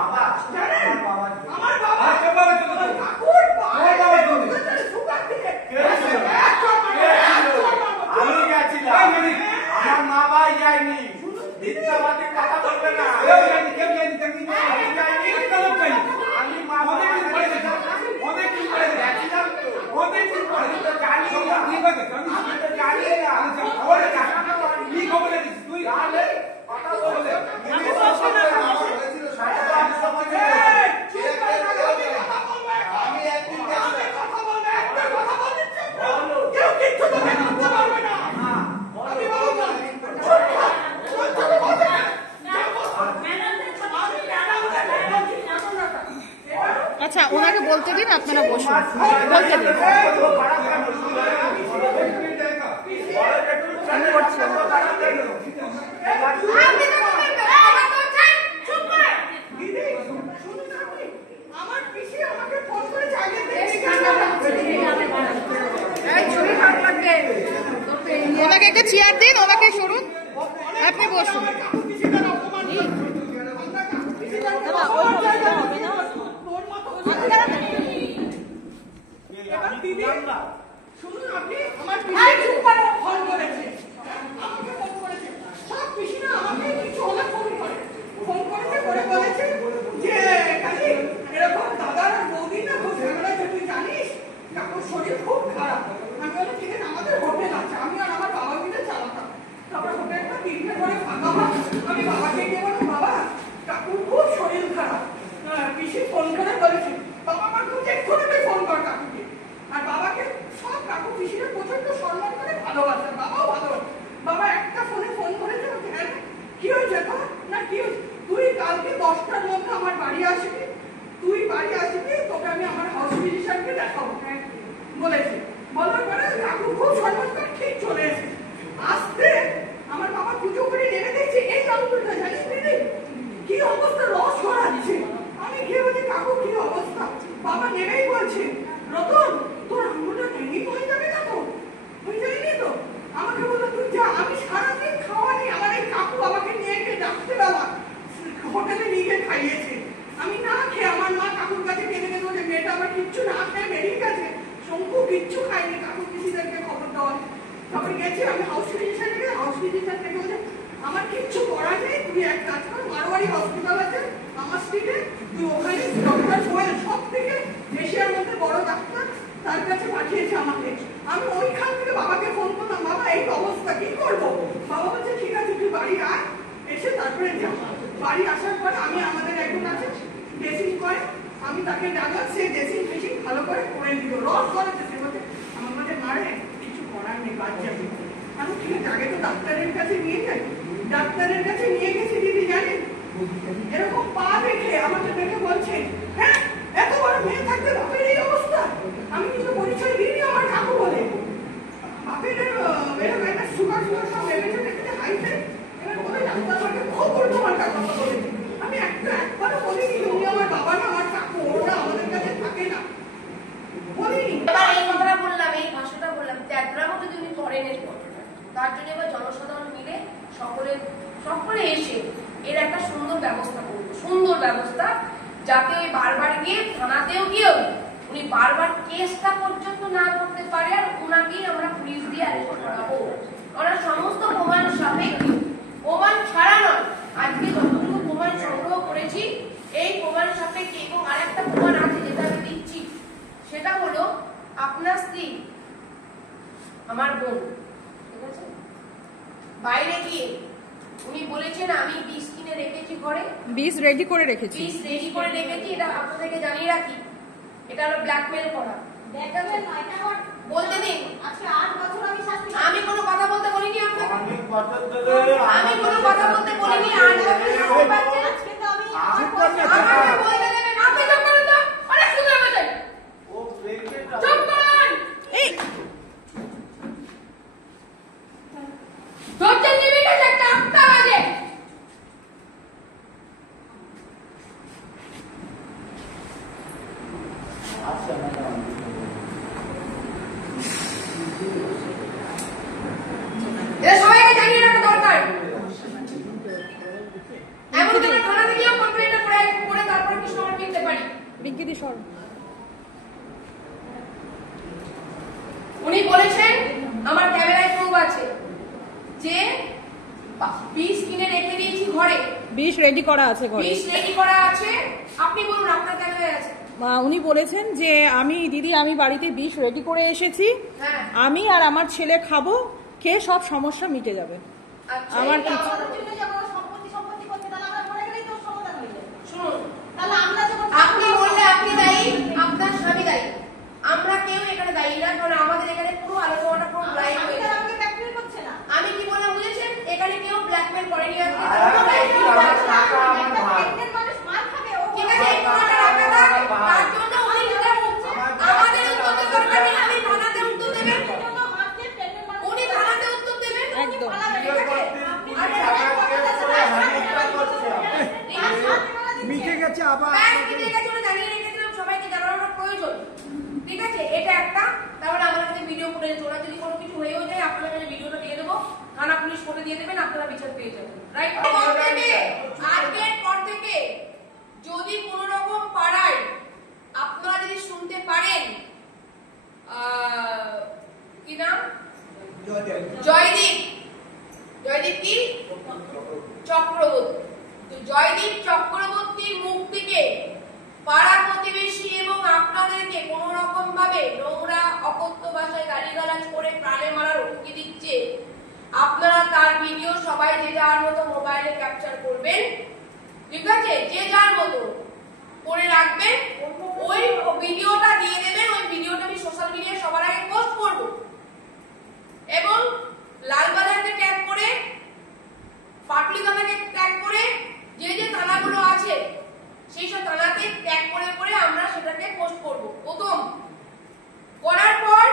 বাবা আমার বাবা কাকুর আমি গেছিলাম, আমার মা ভাই যায়নি। মিথ্যাবাদী কথা বলবে না। আমি মা ভাই গেছিলাম তো। আমি তো জানি না। আমি তো জানি না। কি খবর তুই কথা বললে আমি একদিন আচ্ছা ওনাকে বলতে দিন, আপনারা বসুন, বলতে দিন। ওনাকে একটা চেয়ার দিন, ওনাকে সরুন, আপনি বসুন। শুনুন, আপনি আমার পিসি ফোন করেছে, আমাকে ফোন করেছে, সব পিসি না আমাকে কিছু হলে ফোন করেছে, করে বলেছে যে কাকি এরকম দাদার আর বৌদি না খুব ঝামেলা, তুই জানিস কাকুর শরীর খুব খারাপ। আমি বলি ঠিক আছে, আমাদের হোটেল আছে, আমি আর আমার বাবা মিলে চালাতাম। তারপরে হোটেলটা 3টে করে ফাঁকা হয়, আমি বাবাকে গিয়ে বলি বাবা কাকুর খুব শরীর খারাপ। পিসি ফোন করে বলেছে, বাবা আমার খুব এক্ষুনি তুই ফোন কর কাকুকে। আর বাবাকে সব কাকু পিসিরা প্রচন্ড সম্মান করে ভালোবাসে, বাবাও ভালোবাসে। বাবা একটা ফোন করেছে, হ্যাঁ কি হয়েছে না কি হয়েছে, তুই কালকে 10টার মধ্যে আমার বাড়ি আসবি, তুই বাড়ি আসবি, তোকে আমি আমার হাউস ফিজিশিয়ানকে দেখাবো বলেছে। বলার পরে কাকু খুব সম্মান করে ঠিক চলে এসে আসতে আমার বাবা পুজো করে নেমে দেখছে এই আঙ্গুলটা জানিস দিদি কি অবস্থা, রস করাচ্ছে। আমি গিয়ে বলছি কাকু কি অবস্থা, বাবা নেমেই বলছে রতন তোর আঙ্গুলটা ভেঙে হয়ে যাবে না তো, হয়ে যায়নি তো। আমাকে বললো তুই যা, আমি সারাদিন খাওয়ানি, আমার এই কাকু বাবাকে নিয়ে গিয়ে রাত্রেবেলা হোটেলে নিয়ে গিয়ে খাইয়েছে। আমি না খেয়ে আমার মা কাকুর কাছে কেঁদে কেঁদে বলে মেয়েটা আমার কিচ্ছু না খেয়ে বেরিয়ে গেছে, শঙ্কু কিচ্ছু খায়নি, কাকুর পিসিদেরকে খবর দেওয়া। তারপরে গেছি আমি হাউস ফিজিশিয়ান থেকে বলছে আমার কিচ্ছু করা নেই, তুই এক কাজ কর, মারোয়ারি হসপিটাল আছে আমার স্ট্রিটে, তুই ওখানে ডক্টর সোহেল সব থেকে এশিয়ার মধ্যে বড় ডাক্তার, তার কাছে পাঠিয়েছে আমাকে। আমি ওইখান থেকে বাবাকে ফোন করলাম, বাবা এই অবস্থা কি করবো। বাবা বলছে ঠিক আছে তুই বাড়ি আয়, এসে তারপরে যা। বাড়ি আসার পর আমি আমাদের একজন আছে ড্রেসিং করে, আমি তাকে ডাকলাম, সে ড্রেসিং ফেসিং ভালো করে দিল, রস করেছে। সে বলছে আমার মাঝে মারে কিছু করার নেই, বাদ যাবে। আমি ঠিক আছে আগে তো ডাক্তারের কাছে নিয়ে যাই, ডাক্তারের কাছে নিয়ে গেছি দিদি জানেন এরকম পা দেখে আমাকে দেখে বলছে হ্যাঁ এত বড় মেয়ে থাকতে বাপের এই অবস্থা। আমি কিন্তু পরিচয় দিইনি আমার কাকু বলে, বাপের একটা সুগার সব লেভেলটা হাইতে। এবার বলে ডাক্তার আমাকে খুব উল্টো পাল্টা কথা বলেছে। আমি একবারও বলিনি উনি আমার বাবা না আমার কাকু, ওরা আমাদের কাছে থাকে না, বলিনি। এবার এই কথাটা বললাম, এই ভাষাটা বললাম, ত্যাগরামও যদি উনি করেন এই কথাটা, তার জন্য এবার জনসাধারণ মিলে সকলে এসে এর একটা সুন্দর ব্যবস্থা করবো, সুন্দর ব্যবস্থা, যাতে বারবার গিয়ে থানাতেও গিয়েও উনি বারবার কেসটা পর্যন্ত না করতে পারে, আর ওনাকেই আমরা পুলিশ দিয়ে অ্যারেস্ট করাবো। ওনার সমস্ত প্রমাণ সাপেক্ষে, প্রমাণ ছাড়া নয়, আজকে যতটুকু প্রমাণ সংগ্রহ করেছি এই প্রমাণ সাপেক্ষে। এবং আরেকটা প্রমাণ আছে যেটা আমি দিচ্ছি, সেটা হলো আপনার স্ত্রী আমার বোন, ঠিক আছে, বাইরে গিয়ে উনি বলেছেন আমি বিষ কিনে রেখেছি ঘরে, বিষ রেডি করে রেখেছি, বিষ রেডি করে রেখেছি। এটা আপনাদেরকে জানিয়ে রাখি, এটা হলো ব্ল্যাকমেল করা। বলতে দিন, আজকে 8 বছর আমি শাস্তি, আমি কোনো কথা বলতে বলিনি আপনাকে, আমি কোনো কথা বলতে বলিনি। 8 বছর আজকে তো আমি আমাকে বলতে দেবেন, আপনি চুপ করুন তো, অনেক সুন্দর হয়েছে, ও প্লেনটা চুপ করুন। এই ধরছেন নিবিটা একটা 8টা বাজে। আচ্ছা ম্যাডাম এটা সবাইকে জানিয়ে রাখা দরকার। এমন পিঙ্কিদি সর। উনি বলেছেন আমার ক্যামেরায় প্রুফ আছে যে বিষ কিনে রেখে দিয়েছি ঘরে, বিষ রেডি করা আছে ঘরে, বিষ রেডি করা আছে। আপনি বলুন আপনার ক্যামেরায় আছে। উনি বলেছেন যে আমি বাড়িতে বিষ রেডি করে এসেছি, হ্যাঁ আমি আর আমার ছেলে খাবো, খেয়ে সব সমস্যা মিটে যাবে। আচ্ছা, আমার এটা কিছু- শুনুন, আপনি বললে আপনি দায়ী, আপনার স্বামী দায়ী, আমরা কেউ এখানে দায়ী না, কারণ আমাদের এখানে পুরো আলোচনাটা পুরো লাইভ হয়ে গেছে। আমি কি বললাম বুঝেছেন? এখানে কেউ ব্ল্যাকমেল করেনি আজকে। ঠিক আছে, এই কথাটা রাখা থাক। তার জন্য উনি যেটা আমাদের উত্তর দিতে দরকার নেই, আপনি থানাতে উত্তর দেবেন, উনি থানাতে উত্তর দেবেন। একদম। মিটে গেছে আবার সবাইকে জানানোর প্রয়োজন। ঠিক আছে, এটা একটা। তারপরে আমার কাছে ভিডিও ফুটেজ, ওরা যদি কোনো কিছু হয়েও যায় আপনাদের কাছে ভিডিওটা দিয়ে দেবো, থানা পুলিশ কোর্টে দিয়ে দেবেন, আপনারা বিচার পেয়ে যাবেন। রাইট? আজকের পর থেকে যদি কোনো রকম পাড়ায় আপনারা যদি শুনতে পারেন কি নাম, জয়দীপ কি চক্রবর্তী, তো জয়দীপ চক্রবর্তীর মুখ থেকে পাড়া প্রতিবেশী এবং আপনাদেরকে কোন রকম ভাবে নোংরা অকথ্য ভাষায় গালিগালাজ করে প্রাণে মারার হুমকি দিচ্ছে, আপনারা তার ভিডিও সবাই যে যার মতো মোবাইলে ক্যাপচার করবেন। ঠিক আছে, যে যার মতো করে রাখবেন, ওই ভিডিওটা দিয়ে দেবেন। ওই ভিডিওটা আমি সোশ্যাল মিডিয়ায় সবার আগে পোস্ট করব এবং লালবাজারকে ট্যাগ করে, পাটলিগামাকে ট্যাগ করে, যে যে থানাগুলো আছে সেই সব থানাতে ট্যাগ করে করে আমরা সেটাকে পোস্ট করব। প্রথম করার পর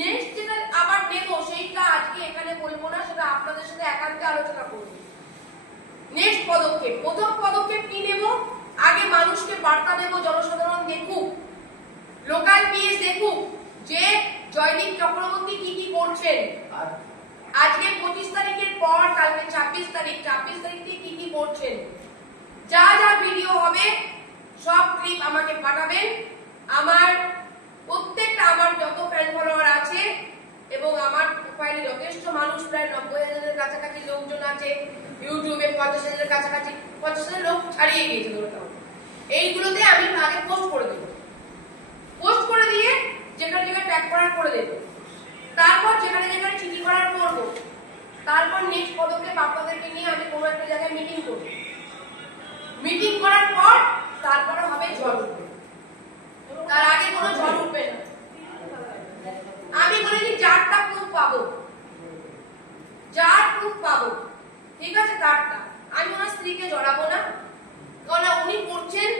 নেক্সট যেটা আবার নেব সেইটা আজকে এখানে বলবো না, সেটা আপনাদের সাথে একান্তে আলোচনা করব। নেক্সট পদক্ষেপ, প্রথম পদক্ষেপ কি নেব? আগে মানুষকে বার্তা দেব, জনসাধারণ দেখুক, লোকাল পিএস দেখুক যে জয়দীপ চক্রবর্তী কি কি করছেন। আজকে 25 তারিখের পর কালকে 26 তারিখ থেকে কি কি করছেন, যা যা ভিডিও হবে সব ক্লিপ আমাকে পাঠাবেন। আমার প্রত্যেকটা, আমার যত ফ্যান ফলোয়ার আছে এবং আমার প্রোফাইলে যথেষ্ট মানুষ, প্রায় 90,000-এর কাছাকাছি লোকজন আছে, ইউটিউবে 50,000-এর কাছাকাছি, 50,000 লোক ছাড়িয়ে গিয়েছে ধরতে হবে। এইগুলোতে আমি আগে পোস্ট করে দেবো, পোস্ট করে দিয়ে যেখানে যেখানে ট্যাগ করার করে দেবো, তারপর যেখানে যেখানে চিঠি করার করবো, তারপর নেক্সট পদক্ষেপ আপনাদেরকে নিয়ে আমি কোনো একটা জায়গায় মিটিং করব। মিটিং করার পর তারপরে হবে ঝড় উঠবে, তার আগে কোনো ঝড় উঠবে না। আমি বলিনি চারটা প্রুফ পাবো, ঠিক আছে, চারটা। আমি ওনার স্ত্রীকে জড়াবো না, কারণ উনি করছেন,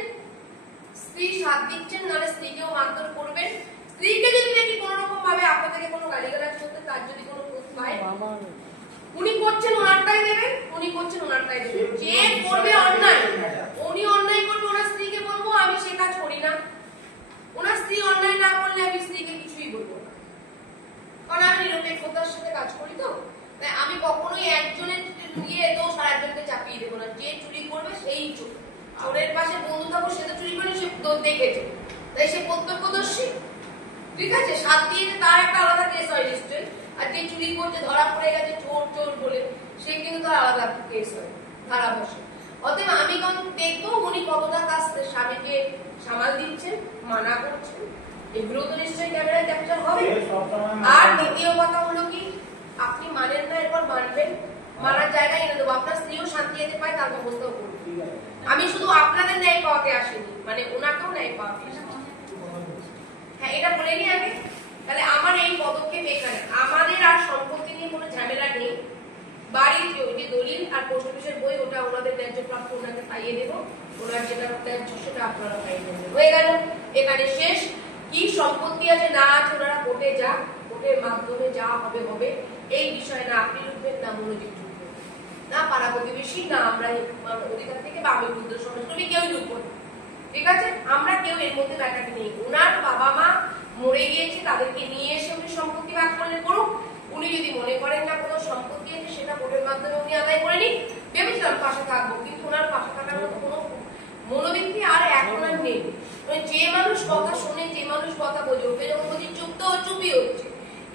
স্ত্রী সাথ দিচ্ছেন, নাহলে স্ত্রীকেও মারধর করবেন। স্ত্রীকে যদি দেখি কোন রকম ভাবে আপনাদেরকে কোনো গালিগালাজ করতে, তার যদি কোনো প্রুফ পায়, উনি করছেন ওনারটাই দেবেন, উনি করছেন ওনারটাই দেবেন। যে করবে অন্যায়, উনি অন্যায় করবে, ওনার স্ত্রীকে বলবো আমি সে কাজ করি না। ওনার স্ত্রী অন্যায় না করলে আমি স্ত্রীকে কিছুই বলবো না, কারণ আমি নিরপেক্ষতার সাথে কাজ করি। তো তাই আমি কখনোই একজনের দিয়ে দোষ আর একজনকে চাপিয়ে দেবো না। যে চুরি করবে সেই চোর, চোরের পাশে বন্ধু থাকো, সে তো চুরি করে, সে দেখেছে, তাই সে প্রত্যক্ষদর্শী। ঠিক আছে, সাত দিয়ে তার একটা আলাদা কেস হয় নিশ্চয়ই, আর যে চুরি করছে ধরা পড়ে গেছে চোর চোর বলে, সে কিন্তু তার আলাদা কেস হয় ধারা বসে। অতএব আমি দেখবো উনি কতটা তার স্বামীকে সামাল দিচ্ছেন, মানা করছেন, এগুলো তো নিশ্চয়ই ক্যামেরায় ক্যাপচার হবে। আর দ্বিতীয় কথা হলো কি, আপনি মানেন না, এরপর মানবেন, মানার জায়গায় এনে দেবো, আপনার স্ত্রীও শান্তি যেতে পায় তার ব্যবস্থাও করবো। আমি শুধু আপনাদের ন্যায় পাওয়াতে আসিনি, মানে ওনাকেও ন্যায় পাওয়াতে আসিনি। হ্যাঁ, এটা বলে নি আগে। তাহলে আমার এই পদক্ষেপ এখানে, আমাদের আর সম্পত্তি নিয়ে কোনো ঝামেলা নেই। বাড়ির যে দলিল আর পোস্ট অফিসের বই, ওটা ওনাদের ন্যায্য প্রাপ্য ওনাকে পাইয়ে দেবো, ওনার যেটা ন্যায্য সেটা আপনারা পাইয়ে দেবেন। হয়ে গেল, এখানে শেষ। কি সম্পত্তি আছে না আছে ওনারা কোর্টে যাক, কোর্টের মাধ্যমে যা হবে হবে। এই বিষয়ে না আপনি উঠবেন, না মনোযোগ ঢুকবেন, না পাড়া প্রতিবেশী, না আমরা অধিকার থেকে বা আমি বুদ্ধ সমাজকর্মী কেউ ঢুকবো না। ঠিক আছে, আমরা কেউ এর মধ্যে ব্যাটাকে নেই। ওনার বাবা মা মরে গিয়েছে, তাদেরকে নিয়ে এসে উনি সম্পত্তি ভাগ করলে করুক। উনি যদি মনে করেন না কোনো সম্পত্তি আছে, সেটা কোর্টের মাধ্যমে উনি আদায় করে নিক। ভেবেছিলাম পাশে থাকবো, কিন্তু ওনার পাশে থাকার মতো কোনো মনোবৃত্তি আর এখন আর নেই।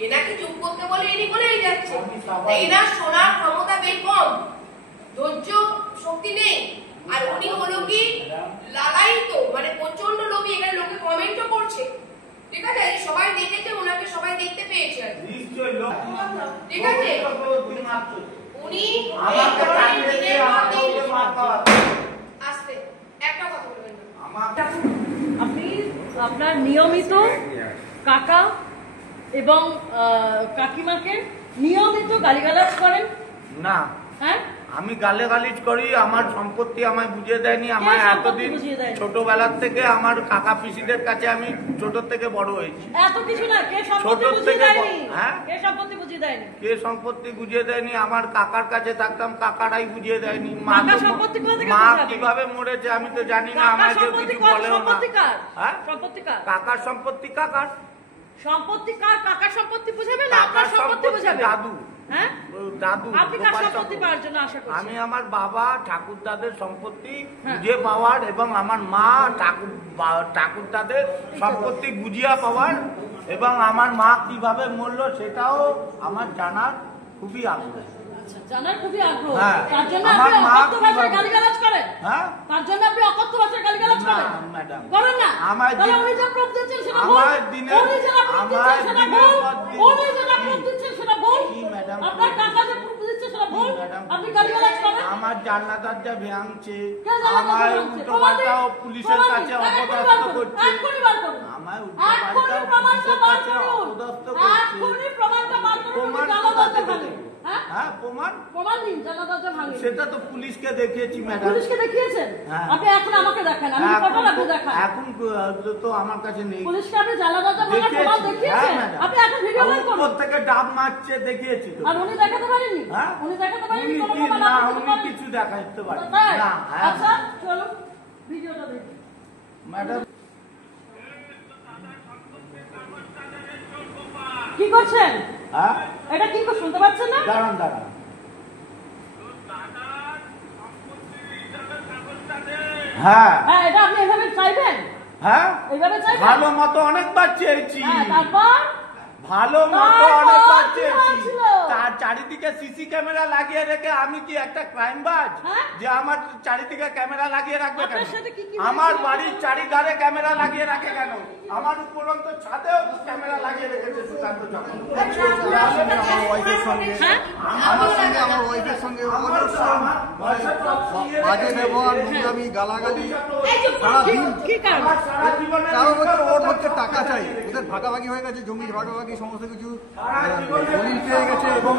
এনাকে চুপ করতে বলে ইনি বলেই যাচ্ছে। এনার শোনার ক্ষমতা বেশ কম, ধৈর্য শক্তি নেই। আর উনি হলো কি লালায়িত, মানে প্রচন্ড লোভী। এখানে লোকে কমেন্টও করছে, ঠিক আছে, সবাই দেখেছে, ওনাকে সবাই দেখতে পেয়েছে, ঠিক আছে। উনি আসতে একটা কথা বলবেন আপনি আপনার নিয়মিত কাকা এবং কাকিমাকে নিয়মিত গালিগালাজ করেন না। হ্যাঁ, আমি গালিগালিজ করি, আমার সম্পত্তি আমায় বুঝিয়ে দেয়নি। আমার এতদিন ছোটবেলার থেকে আমার কাকা পিসিদের কাছে আমি ছোট থেকে বড় হয়েছি। এত কিছু না, কে সম্পত্তি বুঝিয়ে দেয়নি? হ্যাঁ, কে সম্পত্তি বুঝিয়ে দেয়নি? কে সম্পত্তি বুঝিয়ে দেয়নি? আমার কাকার কাছে থাকতাম, কাকারাই বুঝিয়ে দেয়নি। মা কিভাবে মরেছে আমি তো জানি না, আমায় কেউ কিছু বলেও না। হ্যাঁ, কাকার সম্পত্তি কাকার সম্পত্তি কার? কাকার সম্পত্তি বুঝাবে না আপনার সম্পত্তি বুঝাবে? দাদু। হ্যাঁ, দাদু। আপনি কার সম্পত্তি পাওয়ার জন্য আশা করছেন? আমি আমার বাবা ঠাকুরদাদের সম্পত্তি বুঝিয়ে পাওয়ার এবং আমার মা ঠাকুরদাদের সম্পত্তি বুঝিয়ে পাওয়ার এবং আমার মা কিভাবে মরলো সেটাও আমার জানার খুবই আগ্রহ। জানার খুবই আগ্রহ। হ্যাঁ, তার জন্য আপনি অকথ্য ভাষায় গালিগালাজ করেন? হ্যাঁ, তার জন্য আপনি অকথ্য ভাষায় গালিগালাজ করেন? না ম্যাডাম, করেন না। তাহলে উনি যে প্রুফ দিচ্ছেন সেটা বল। উনি যেটা প্রুফ দিচ্ছেন সেটা বল। উনি যেটা প্রুফ দিচ্ছেন সেটা বল। আপনার কাকা যে প্রুফ দিচ্ছে সেটা বল। আপনি গালিগালাজ করেন? আমার জানলা দরজা ভাঙছে, আমার উল্টো পাল্টাও পুলিশের কাছে অপদস্থ করছে। এক্ষুনি বার করুন। আমার উল্টো পাল্টাও পুলিশের কাছে অপদস্থ করছে। এক্ষুনি প্রমাণটা বার করুন। জানলা দরজা ভাঙে। হ্যাঁ, প্রমাণ দিন, জানলা দরজা ভাঙে। সেটা তো পুলিশকে দেখিয়েছি ম্যাডাম। পুলিশকে দেখিয়েছেন? আপনি এখন আমাকে দেখান, আমি রিপোর্টার, আপনি দেখান। এখন তো আমার কাছে নেই। পুলিশকে আপনি জানলা দরজা ভাঙার প্রমাণ দেখিয়েছেন? আপনি এখন ভিডিও বার করুন। প্রত্যেকে ডাব মারছে দেখিয়েছি তো। আর উনি দেখাতে পারেননি? হ্যাঁ, উনি দেখাতে পারেননি কোনো প্রমাণ? না, উনি কিছু দেখাতে পারেন না। আচ্ছা, চলো ভিডিওটা দেখি। ম্যাডাম কি করছেন? হ্যাঁ, এটা কি শুনতে পাচ্ছেন না? দাঁড়ান। হ্যাঁ, এটা আপনি এভাবে চাইবেন? হ্যাঁ, এইভাবে চাইবেন? ভালো মতো অনেকবার চেয়েছি। তারপর ভালো মতো অনেকবার চেয়েছি। তার চারিদিকে সিসি ক্যামেরা লাগিয়ে রেখে আমি কি একটা ক্রাইম বাজ যে আমার চারিদিকে ক্যামেরা লাগিয়ে রাখবে কেন? আমার বাড়ির চারিধারে ক্যামেরা লাগিয়ে রাখে কেন? আমার উপরন্ত ছাদেও ক্যামেরা লাগিয়ে রেখেছে সুকান্ত চক্রবর্তী। আমার ওয়াইফের সঙ্গে বাজে ব্যবহার, নোংরামি, গালাগালি, কারণ ওর হচ্ছে টাকা চাই। ওদের ভাগাভাগি হয়ে গেছে, জমির ভাগাভাগি, সমস্ত কিছু দলিল পেয়ে গেছে এবং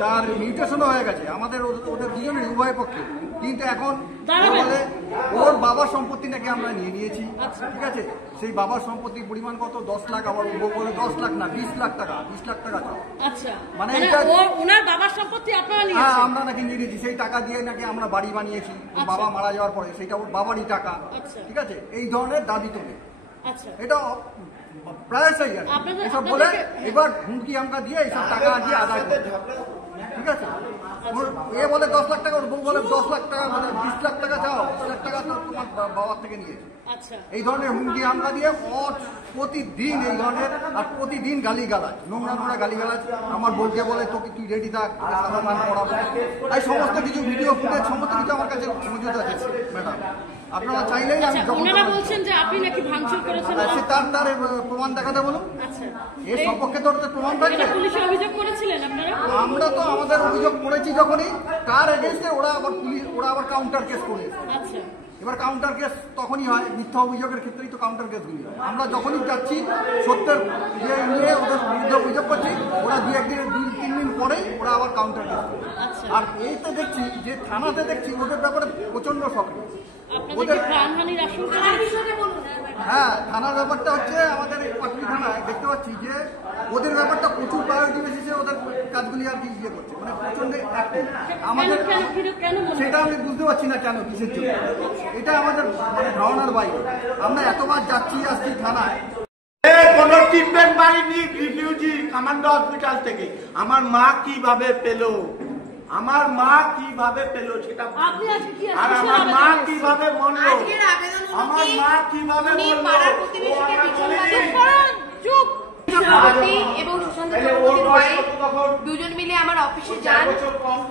তার মিউটেশনও হয়ে গেছে আমাদের ওদের দুজনের উভয় পক্ষে। কিন্তু এখন ওর বাবার সম্পত্তি নাকি আমরা নিয়ে নিয়েছি, ঠিক আছে? সেই বাবার সম্পত্তির পরিমাণ কত? 10 লাখ। আবার বলে 10 লাখ না, 20 লাখ টাকা। 20 লাখ টাকা মানে ওনার বাবার সম্পত্তি আপনারা নিয়েছেন? হ্যাঁ, আমরা নাকি নিয়ে নিয়েছি। সেই টাকা দিয়ে নাকি আমরা বাড়ি বানিয়েছি। বাবা মারা যাওয়ার পরে সেটা ওর বাবারই টাকা, ঠিক আছে? এই ধরনের দাবি তোলে। এটা প্রায়শই এসব বলে এবার হুমকি আমকা দিয়ে এইসব টাকা দিয়ে আদায় করে, ঠিক আছে? এ বলে 10 লাখ টাকা, ওর বউ বলে 10 লাখ টাকা, মানে 20 লাখ টাকা চাও। 20 লাখ টাকা তো তোমার বাবার থেকে নিয়েছে। এই ধরনের হুমকি আমরা দিয়ে প্রতিদিন এই ধরনের, আর প্রতিদিন গালিগালাজ, নোংরা গালিগালাজ। আমার বউকে বলে তোকে তুই রেডি থাক, সাধারণ পড়াবো। এই সমস্ত কিছু ভিডিও ফুটেজ সমস্ত কিছু আমার কাছে মজুদ আছে ম্যাডাম। আপনারা চাইলেই আমি বলছেন যে আপনি নাকি ভাঙচুর করেছেন, তার প্রমাণ দেখাতে বলুন। এর সপক্ষে তো প্রমাণ থাকবে। পুলিশে অভিযোগ করেছিলেন আপনারা? আমরা তো আমাদের অভিযোগ করেছি যখনই, তার এগেইনস্টে ওরা আবার কাউন্টার কেস করে। এবার কাউন্টার কেস তখনই হয়, মিথ্যা অভিযোগের ক্ষেত্রেই তো কাউন্টার কেসগুলি হয়। আমরা যখনই যাচ্ছি সত্যের নিয়ে ওদের বিরুদ্ধে অভিযোগ করছি, ওরা 2-3 দিন পরেই ওরা আবার কাউন্টার কেস করে। আর এইতে দেখছি যে থানাতে দেখছি ওদের ব্যাপারে প্রচন্ড সক্রিয়। হ্যাঁ, থানার ব্যাপারটা হচ্ছে আমাদের পাটুলি থানায় দেখতে পাচ্ছি যে ওদের ব্যাপারটা প্রচুর প্রায়োরিটি বেশিছে, ওদের কাজগুলি আর কি ইয়ে করছে, মানে প্রচন্ড অ্যাক্টিভ। আমাদের সেটা আমি বুঝতে পারছি না কেন, কিসের জন্য। এটা আমাদের মানে ধারণার বাইরে। আমরা এতবার যাচ্ছি আসছি থানায়, কোন ট্রিটমেন্ট পাইনি রিফিউজি কমান্ডো হসপিটাল থেকে। আমার মা কিভাবে পেলো, আমার মা কিভাবে পেলো সেটা, আর আমার মা কিভাবে মরলো, আমার মা কিভাবে মরলো। এবং সুশান্ত দুজন মিলে আমার অফিসে যান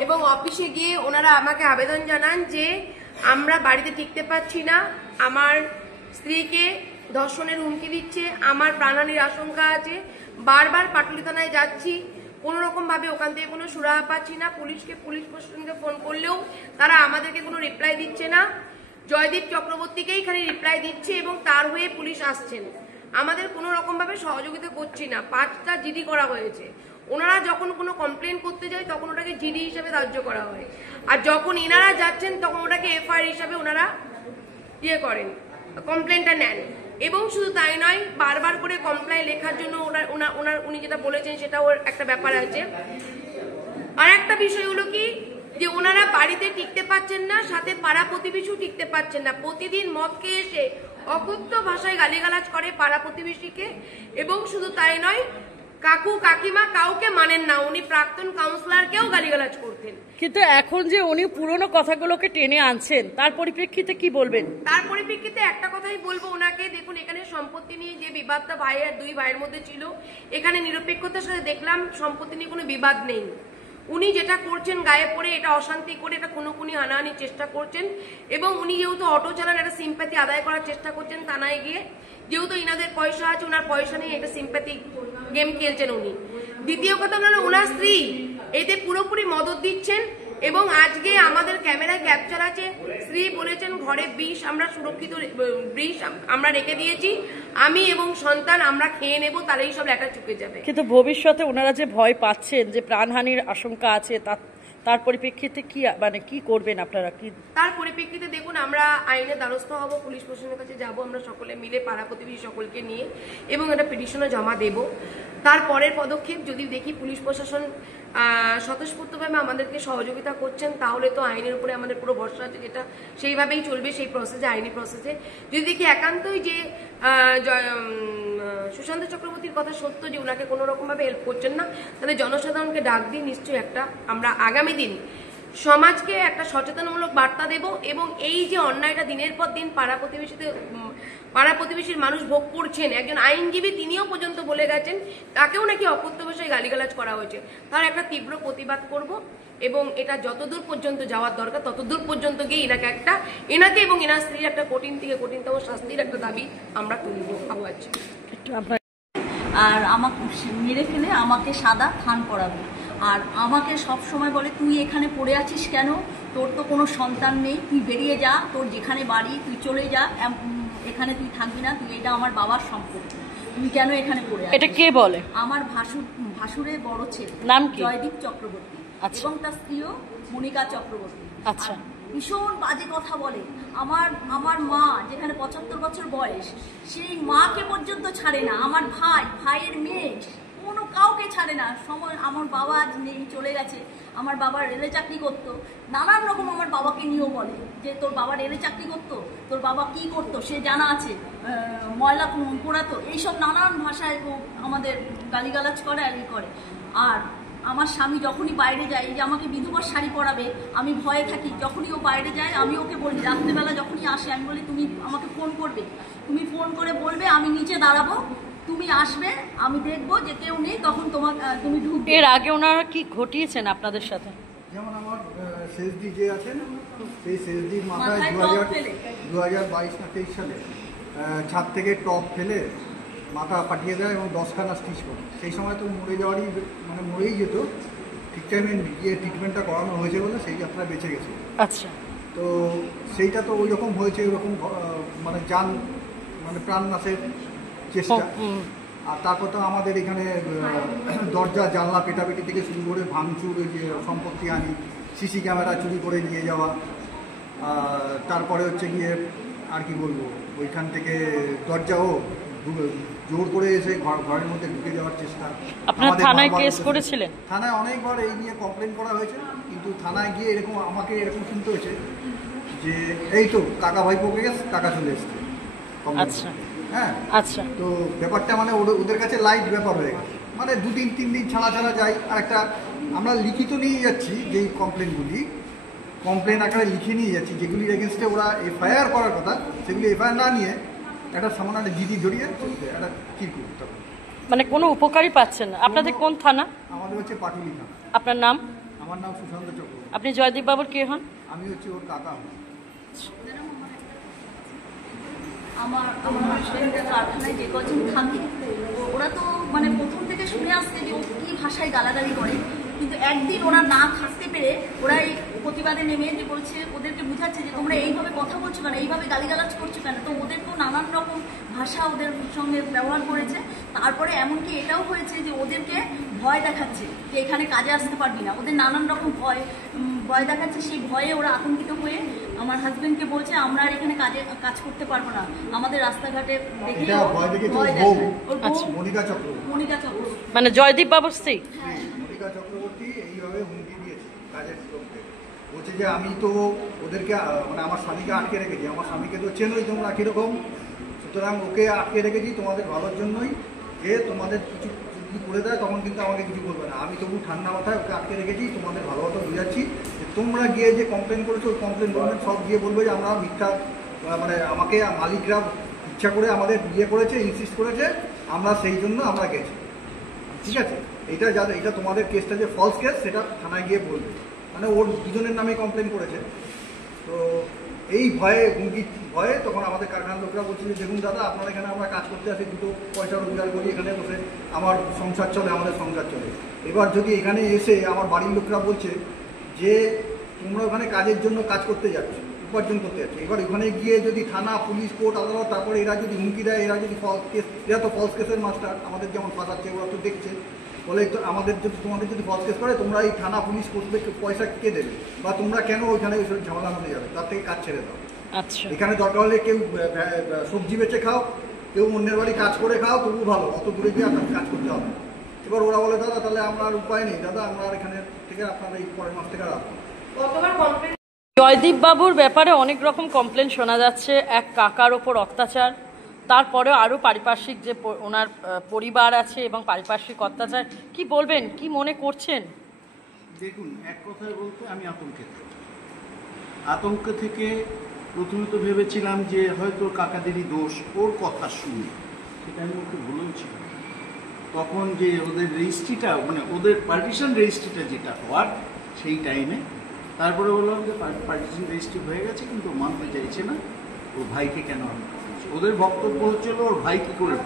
এবং অফিসে গিয়ে ওনারা আমাকে আবেদন জানান যে আমরা বাড়িতে টিকতে পারছি না, আমার স্ত্রীকে ধর্ষণের হুমকি দিচ্ছে, আমার প্রাণহানির আশঙ্কা আছে, বারবার পাটুলি থানায় যাচ্ছি, কোনো রকম ভাবে ওখান থেকে কোনো সুরাহা পাচ্ছি না, পুলিশ প্রশাসনকে ফোন করলেও তারা আমাদেরকে কোনো রিপ্লাই দিচ্ছে না। জয়দীপ চক্রবর্তীকেই খালি রিপ্লাই দিচ্ছে এবং তার হয়ে পুলিশ আসছেন, আমাদের কোনো রকম ভাবে সহযোগিতা করছি না। 5টা জিডি করা হয়েছে, ওনারা যখন কোনো কমপ্লেন করতে যায় তখন ওটাকে জিডি হিসাবে ধার্য করা হয়, আর যখন ইনারা যাচ্ছেন তখন ওটাকে এফআইআর হিসাবে ওনারা করেন, কমপ্লেনটা নেন। এবং শুধু তাই নয়, বারবার করে কমপ্লেন লেখার জন্য উনি যেটা বলেছেন সেটাও একটা ব্যাপার আছে। আর একটা বিষয় হলো কি যে ওনারা বাড়িতে টিকতে পারছেন না, সাথে পাড়া প্রতিবেশীও টিকতে পারছেন না। প্রতিদিন মদ খেয়ে এসে অকথ্য ভাষায় গালিগালাজ করে পাড়া প্রতিবেশীকে, এবং শুধু তাই নয়, কাকু কাকিমা কাউকে মানেন না, উনি প্রাক্তন কাউন্সিলরকেও গালিগালাজ করতেন। কিন্তু এখন যে উনি পুরনো কথাগুলোকে টেনে আনছেন, তার পরিপ্রেক্ষিতে কি বলবেন? তার পরিপ্রেক্ষিতে একটা কথাই বলবো ওনাকে, দেখুন এখানে সম্পত্তি নিয়ে যে বিবাদটা দুই ভাইয়ের মধ্যে ছিল, এখানে নিরপেক্ষতার সাথে দেখলাম সম্পত্তি নিয়ে কোনো বিবাদ নেই। উনি যেটা করছেন গায়ে পড়ে, এটা অশান্তি করে, এটা খুনোখুনি হানাহানির চেষ্টা করছেন, এবং উনি যেহেতু অটো চালান একটা সিম্প্যাথি আদায় করার চেষ্টা করছেন থানায় গিয়ে, যেহেতু ইনাদের পয়সা আছে, ওনার পয়সা নেই, এটা সিম্প্যাথি গেম খেলছেন উনি। দ্বিতীয় কথা হলো ওনার স্ত্রী এতে পুরোপুরি মদত দিচ্ছেন, এবং আজকে আমাদের ক্যামেরায় ক্যাপচার আছে, স্ত্রী বলেছেন ঘরে বিষ আমরা সুরক্ষিত বিষ আমরা রেখে দিয়েছি, আমি এবং সন্তান আমরা খেয়ে নেব, তাহলেই সব লেটা চুকে যাবে। কিন্তু ভবিষ্যতে ওনারা যে ভয় পাচ্ছেন যে প্রাণহানির আশঙ্কা আছে, তার পরিপ্রেক্ষিতে কি করবেন আপনারা? কি তার পরিপ্রেক্ষিতে দেখুন, আমরা আইনের দ্বারস্থ হব, পুলিশ প্রশাসনের কাছে যাব, আমরা সকলে মিলে পাড়া প্রতিবেশী সকলকে নিয়ে, এবং একটা পিটিশনও জমা দেব। তারপরের পদক্ষেপ যদি দেখি পুলিশ প্রশাসন স্বতঃস্ফূর্তভাবে আমাদেরকে সহযোগিতা করছেন, তাহলে তো আইনের উপরে আমাদের পুরো ভরসা আছে, যেটা সেইভাবেই চলবে, সেই প্রসেসে, আইনি প্রসেসে। যদি দেখি একান্তই যে সুশান্ত চক্রবর্তীর কথা সত্য, যে ওনাকে কোনো রকমভাবে হেল্প করছেন না, তাহলে জনসাধারণকে ডাক দিয়ে নিশ্চয়ই আমরা আগামী দিন সমাজকে একটা সচেতনমূলক বার্তা দেব, এবং এই যে অন্যায়টা দিনের পর দিন পাড়া প্রতিবেশীর মানুষ ভোগ করছেন, একজন আইনজীবী তিনিও পর্যন্ত বলে গেছেন তাকেও নাকি অকথ্য ভাষায় গালিগালাজ করা হয়েছে, তার একটা তীব্র প্রতিবাদ করব, এবং এটা যতদূর পর্যন্ত যাওয়ার দরকার ততদূর পর্যন্ত গিয়ে এনাকে এবং এনার স্ত্রীর একটা কঠিন থেকে কঠিনতম শাস্তির একটা দাবি আমরা তুলব। আর আমাকে মেরে ফেলে আমাকে সাদা থান পড়াবে, আর আমাকে সব সময় বলে তুই এখানে পড়ে আছিস কেন, তোর তো কোনো সন্তান নেই, তুই বেরিয়ে যা, তোর যেখানে বাড়ি তুই চলে যা, এখানে তুই থাকবি না, তুই এটা আমার বাবার সম্পত্তি, তুমি কেন এখানে পড়ে আছিস? এটা কে বলে? আমার ভাসুরের বড় ছেলে, নাম কি? জয়দীপ চক্রবর্তী, এবং তার স্ত্রীও মনিকা চক্রবর্তী। আচ্ছা, ভীষণ বাজে কথা বলে। আমার মা যেখানে 75 বছর বয়স, সেই মাকে পর্যন্ত ছাড়ে না, আমার ভাইয়ের মেয়ে, কোনো কাউকে ছাড়ে না। আমার বাবা আজ নেই, চলে গেছে, আমার বাবা রেলে চাকরি করতো, নানান রকম আমার বাবাকে নিয়েও বলে যে তোর বাবা রেলে চাকরি করতো, তোর বাবা কি করতো সে জানা আছে, ময়লা পোড়াতো, এইসব নানান ভাষায় আমাদের গালিগালাজ করে আর করে। আর আমার স্বামী যখনই বাইরে যায়, যে আমাকে বিধবার শাড়ি পরাবে, আমি ভয়ে থাকি, যখনই ও বাইরে যায় আমি ওকে বলি, রাত্রেবেলা যখনই আসে আমি বলি তুমি আমাকে ফোন করবে, তুমি ফোন করে বলবে আমি নিচে দাঁড়াবো, তুমি আসবে, আমি দেখবো যে কেউ নেই, তখন তুমি ঢুকবে। এর আগে ওনারা কি ঘটিয়েছেন আপনাদের সাথে? যেমন আমার শেষদি যে আছেন, সেই শেষদির মাথায় 2022 না 23 সালে ছাদ থেকে টপ ফেলে মাথা পাঠিয়ে দেয় এবং 10খানা স্টিচ করে। সেই সময় তো মরেই যেত, ঠিক টাইমে গিয়ে ট্রিটমেন্টটা করানো হয়েছে বলে সেই যাত্রা বেঁচে গেছে। আচ্ছা, তো সেইটা তো ওই রকম হয়েছে, ওইরকম প্রাণ নাশের চেষ্টা। আর তারপর তো আমাদের এখানে দরজা জানলা পেটাপেটি থেকে শুরু করে ভাঙচুর, যে সম্পত্তি আনি, সিসি ক্যামেরা চুরি করে নিয়ে যাওয়া, তারপরে হচ্ছে গিয়ে আর কি বলবো, ওইখান থেকে দরজাও জোর করে এসে ঘরের মধ্যে ঢুকে যাওয়ার চেষ্টা। আপনারা থানায় কেস করেছিলেন? থানায় অনেকবার এই নিয়ে কমপ্লেন করা হয়েছে, কিন্তু থানায় গিয়ে আমাকে এরকম শুনতে হয়েছে যে এই তো কাকা ভাইপোকে গেছে, টাকা চলে এসছে। আচ্ছা, হ্যাঁ, আচ্ছা। তো ব্যাপারটা ওদের কাছে লাইট ব্যাপার হয়ে গেছে, 2-3 দিন ছাড়া যায়। আর একটা আমরা লিখিত নিয়ে যাচ্ছি, যেই কমপ্লেন আকারে লিখে নিয়ে যাচ্ছি, যেগুলির এগেনস্টে ওরা এফআইআর করার কথা, সেগুলি এফআইআর না নিয়ে একটা সামান্য একটা জিডি ধরিয়ে একটা কি করতে হবে। মানে কোনো উপকারই পাচ্ছেন না। আপনাদের কোন থানা? আমাদের হচ্ছে পাটুলি থানা। আপনার নাম? আমার নাম সুশান্ত চক্রবর্তী। আপনি জয়দীপ বাবুর কে হন? আমি হচ্ছে ওর কাকা হন। আমার হাজবেন্ডের কারখানায় যে কজন থাকে ওরা তো মানে প্রথম থেকে শুনে আসছে যে ও কি ভাষায় গালাগালি করে, কিন্তু একদিন ওরা না থাকতে পেরে ওরা এই প্রতিবাদে নেমে যে বলছে, ওদেরকে বুঝাচ্ছে যে তোমরা এইভাবে কথা বলছো কেন, এইভাবে গালিগালাজ করছো কেন। তো ওদেরকেও নানান রকম ভাষা ওদের সঙ্গে ব্যবহার করেছে। তারপরে এমনকি এটাও হয়েছে যে ওদেরকে ভয় দেখাচ্ছে যে এখানে কাজে আসতে পারবি না, ওদের নানান রকম ভয় দেখাচ্ছে। সেই ভয়ে ওরা আতঙ্কিত হয়ে আমার হাজবেন্ডকে বলছে আমরা আর এখানে কাজ করতে পারবো না, আমাদের রাস্তাঘাটে দেখে ভয় দেখায়। মনিকা চক্রবর্তী মানে জয়দীপ বাবুর স্ত্রী। মনিকা চক্রবর্তী এইভাবে হুমকি দিয়েছে কাজের লোককে, বলছে যে আমি তো ওদেরকে মানে আমার স্বামীকে আটকে রেখেছি, আমার স্বামীকে তো চেনোই তোমরা কিরকম, সুতরাং ওকে আটকে রেখেছি তোমাদের ভালোর জন্যই, যে তোমাদের কিছু যদি করে দেয় তখন কিন্তু আমাকে কিছু বলবে না, আমি তবু ঠান্ডা মাথায় ওকে আটকে রেখেছি, তোমাদের ভালো মতো বুঝাচ্ছি যে তোমরা গিয়ে যে কমপ্লেন করেছো ওই কমপ্লেন করবেন সব গিয়ে বলবে যে আমরা মিথ্যা, মানে আমাকে মালিকরা ইচ্ছা করে আমাদের বিয়ে করেছে, ইনসিস্ট করেছে, আমরা সেই জন্য আমরা গেছি। ঠিক আছে, এটা তোমাদের কেসটা যে ফলস কেস সেটা থানায় গিয়ে বলবে, মানে ওর দুজনের নামে কমপ্লেন করেছে। তো এই ভয়ে তখন আমাদের কারখানার লোকরা বলছিল দেখুন দাদা আপনার এখানে আমরা কাজ করতে আসি, দুটো পয়সা রোজগার করি, এখানে বসে আমার সংসার চলে, আমাদের সংসার চলে। এবার যদি এখানে এসে আমার বাড়ির লোকরা বলছে যে তোমরা ওখানে কাজের জন্য কাজ করতে যাচ্ছ, উপার্জন করতে যাচ্ছে, এবার ওখানে গিয়ে যদি থানা, পুলিশ, কোর্ট, আদালত, তারপরে এরা যদি হুমকি দেয়, এরা যদি ফলস কেস, এরা তো ফলস কেসের মাস্টার, আমাদের যেমন ফাঁসাচ্ছে ওরা তো দেখছে, বলে তো আমাদের যদি তোমাদের যদি ফলস কেস করে তোমরা এই থানা, পুলিশ, কোর্টে পয়সা কে দেবে, বা তোমরা কেন ওইখানে ওই ঝামেলা মধ্যে যাবে, তার থেকে কাজ ছেড়ে দাও। আচ্ছা, এখানে দরকার হলে কেউ সবজি বেচে খাও, কেউ অন্যের বাড়ি কাজ করে খাও, তবু ভালো, অত দূরে গিয়ে আপনার কাজ করতে হবে। এবার ওরা বলে দাদা তাহলে আমরা আর উপায় নেই দাদা, আমরা আর এখানে থেকে আপনারা এই পরের মাস থেকে রাখবো। জয়দীপ বাবুর ব্যাপারে অনেক রকম কমপ্লেন শোনা যাচ্ছে, এক কাকার ওপর অত্যাচার, তারপরে আরও পারিপার্শ্বিক যে ওনার পরিবার আছে এবং পারিপার্শ্বিক অত্যাচার, কি বলবেন, কি মনে করছেন? দেখুন, এক কথায় বলতে আমি আতঙ্ক থেকে প্রথমে তো ভেবেছিলাম যে হয়তো কাকাদেরই দোষ, ওর কথা শুনে, সেটা আমি ওকে বলেছি তখন যে ওদের রেজিস্ট্রিটা, মানে ওদের পার্টিশন রেজিস্ট্রিটা যেটা হওয়ার সেই টাইমে, তারপরে বললাম যে পার্টিশন রেজিস্ট্রি হয়ে গেছে কিন্তু মানতে চাইছে না, ওর ভাইকে কেন আমি, ওদের বক্তব্য হচ্ছিল ওর ভাই কি করে,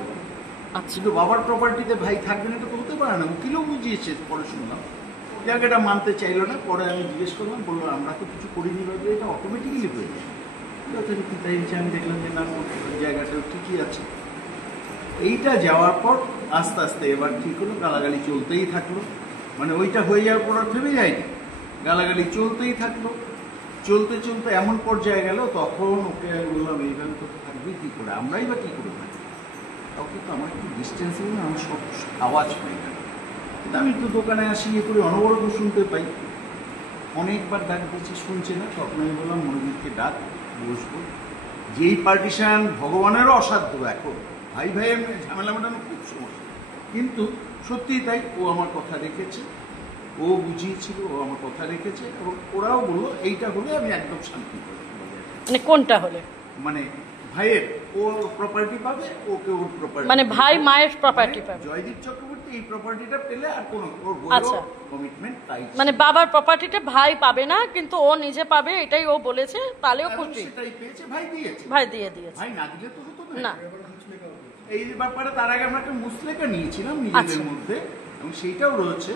কিন্তু বাবার প্রপার্টিতে ভাই থাকবে না, এটা তো হতে পারে না, উকিলও বুঝিয়েছে, পরে শুনলাম জায়গাটা মানতে চাইলো না। পরে আমি জিজ্ঞেস করলাম, বললো আমরা তো কিছু করিনি, ভাবে এটা অটোমেটিক্যালি হয়ে যায়, যথারীতি তাই আমি দেখলাম যে না, জায়গাটাও ঠিকই আছে। এইটা যাওয়ার পর আস্তে আস্তে এবার ঠিক হলো, গালাগালি চলতেই থাকলো, মানে ওইটা হয়ে যাওয়ার পর আর থেমে যায়নি, গালাগালি চলতেই থাকলো, চলতে চলতে এমন পর্যায়ে গেল, তখন ওকে বললাম এইভাবে তো থাকবে কী করে, আমরাই বা কী করে থাকি, কাউকে তো আমার একটু ডিস্টেন্সে আমার সব আওয়াজ পাই না, কিন্তু আমি একটু দোকানে আসি এ করে অনবরত শুনতে পাই, অনেকবার ডাক দিচ্ছি শুনছে না, তখন আমি বললাম মনোজিৎকে ডাক, বসবো, যেই পার্টিশন ভগবানেরও অসাধ্য, এখন ভাই ভাইয়ের ঝামেলা মেটানো খুব সমস্যা, কিন্তু সত্যিই তাই, ও আমার কথা রেখেছে, ও বুঝিয়েছিল, ও আমার কথা রেখেছে, এবং ওরাও বললো এইটা হলে আমি একদম শান্তি পাবো। মানে কোনটা হলে, মানে ভাইয়ের ও প্রপার্টি পাবে, ওকে ওর প্রপার্টি, মানে ভাই মায়ের প্রপার্টি পাবে, জয়দীপ চক্রবর্তী এই প্রপার্টিটা পেলে আর কোনো ওর আচ্ছা কমিটমেন্ট তাই, মানে বাবার প্রপার্টিটা ভাই পাবে না কিন্তু ও নিজে পাবে, এটাই ও বলেছে, তাহলেও খুশি, সেটাই পেয়েছে, ভাই দিয়েছে, ভাই দিয়ে দিয়েছে, ভাই না দিলে তো হতো না। এই ব্যাপারে তার আগে আমরা একটা মুসলেখা নিয়েছিলাম নিজেদের মধ্যে, এবং সেইটাও রয়েছে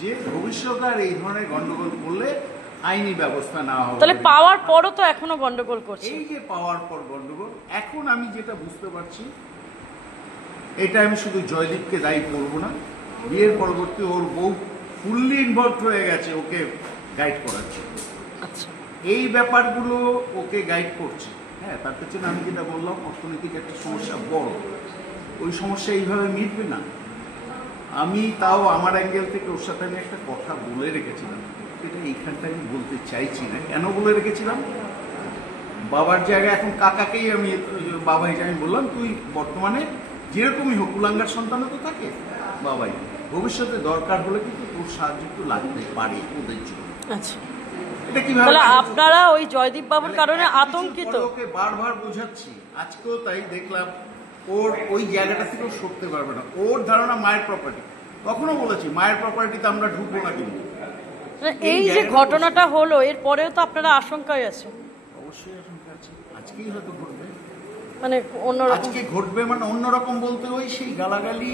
যে ভবিষ্যতে আর এই ধরনের গন্ডগোল করলে আইনি ব্যবস্থা নেওয়া হবে। তাহলে পাওয়ার পরও তো এখনো গন্ডগোল করছে, এই যে পাওয়ার পর গন্ডগোল, এখন আমি যেটা বুঝতে পারছি, এটা আমি শুধু জয়দীপকে দায়ী করবো না, বিয়ের পরবর্তী ওর বউ ফুললি ইনভলভ হয়ে গেছে ওকে গাইড করার জন্য। আচ্ছা, এই ব্যাপারগুলো ওকে গাইড করছে, হ্যাঁ, তার পেছনে আমি যেটা বললাম অর্থনৈতিক একটা সমস্যা বড়, ওই সমস্যা এইভাবে মিটবে না। আমি তাও আমার অ্যাঙ্গেল থেকে ওর সাথে আমি একটা কথা বলে রেখেছিলাম, এটা এইখানটা আমি বলতে চাইছি না, কেন বলে রেখেছিলাম, বাবার জায়গায় এখন কাকাকেই আমি বাবা হিসেবে আমি বললাম, তুই বর্তমানে যেরকমই হোক কুলাঙ্গার সন্তানও তো থাকে, বাবাই ভবিষ্যতে দরকার হলে কিন্তু তোর সাহায্য একটু লাগতে পারে ওদের জন্য। আচ্ছা, এটা কিভাবে, তাহলে আপনারা ওই জয়দীপ বাবুর কারণে আতঙ্কিত, ওকে বারবার বোঝাচ্ছি, আজকেও তাই দেখলাম ওর ওই জায়গাটা থেকেও সরতে পারবে না। ওর ধারণা মায়ের প্রপার্টি, কখনো বলেছি মায়ের প্রপার্টিতে আমরা ঢুকবো না, কিন্তু এই যে ঘটনাটা হলো এর পরেও তো আপনারা আশঙ্কায় আছে। অবশ্যই আশঙ্কা আছে, আজকেই হয়তো ঘটবে, মানে অন্যরকম আজকে ঘটবে, মানে অন্যরকম বলতে ওই সেই গালাগালি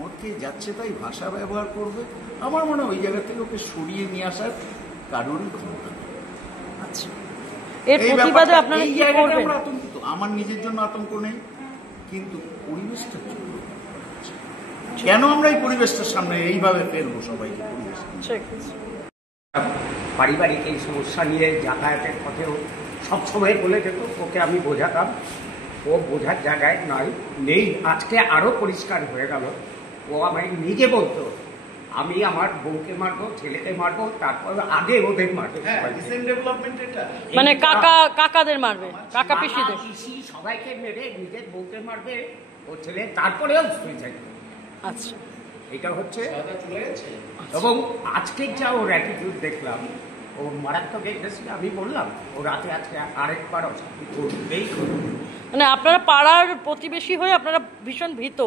মধ্যে যাচ্ছে তাই ভাষা ব্যবহার করবে। আমার মনে হয় ওই জায়গা থেকে ওকে সরিয়ে নিয়ে আসার কারোরই ক্ষমতা নেই। আচ্ছা, এর প্রতিবাদে আপনারা কি করবেন? আমরা আতঙ্কিত, আমার নিজের জন্য আতঙ্ক নেই, কিন্তু পরিবেশটার জন্য কেন আমরা এই পরিবেশটার সামনে এইভাবে ফেলবো সবাইকে? পরিবেশ পারিবারিক এই সমস্যা নিয়ে যাতায়াতের পথেও সবসময় বলে যেত, ওকে আমি বোঝাতাম, ও বোঝার জায়গায় নয় নেই। আজকে আরো পরিষ্কার হয়ে গেল। ও আমায় নিজে বলতো আমি আমার বউকে মারবো, ছেলেকে মারবো, তারপর আগে ওদের মারবো। মানে কাকাদের মারবে, কাকা পিসিদের, পিসি সবাইকে মেরে নিজের বউকে মারবে, ও ছেলে তারপরেও সুইসাইড। আচ্ছা, এটা হচ্ছে, এবং আজকে যা ওর অ্যাটিটিউড দেখলাম, ও মারাত্মক এসেছিল। আমি বললাম ও রাতে আজকে আরেকবার অশান্তি করবেই। মানে আপনারা পাড়ার প্রতিবেশী হয়ে আপনারা ভীষণ ভীত?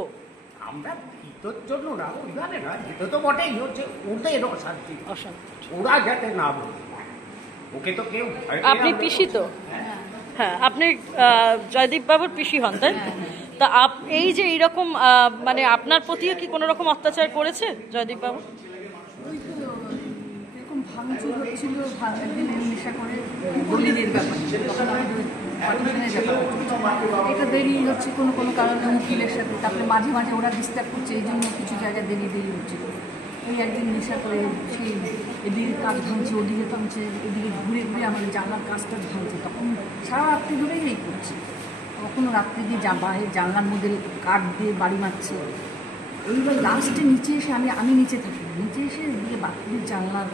আমরা ভীতর জন্য না, ওইভাবে না, ভীত তো বটেই, হচ্ছে ওদের অশান্তি, ওরা যাতে না বলে। ওকে তো কেউ, আপনি পিসি তো? হ্যাঁ, আপনি জয়দীপ বাবুর পিসি হন, তাই? তা এই যে এইরকম মানে আপনার প্রতিও কি কোনো রকম অত্যাচার করেছে জয়দীপ বাবু? এরকম ভাঙচুর হচ্ছিল, একদিন নেশা করে গলিদের ব্যাপার, এটা দেরি হচ্ছে কোনো কোনো কারণে উকিলের সাথে, তারপরে মাঝে মাঝে ওরা ডিস্টার্ব করছে, এই জন্য কিছু জায়গায় দেরি হচ্ছিল। ওই একদিন নেশা করে সেই এদিকে কাজ ভাঙছে, ওদিকে ভাঙছে, এদিকে ঘুরে ঘুরে আমাদের জানলার কাজটা ভাঙছে। তখন সারা রাত্রি ধরেই এই করছে, কখনো রাত্রি দিয়ে জানলার মধ্যে কাঠ দিয়ে বাড়ি মারছে। এইবার লাস্টে নিচে এসে আমি নিচে থাকি, নিচে এসে দিয়ে বাথরুমের জানলার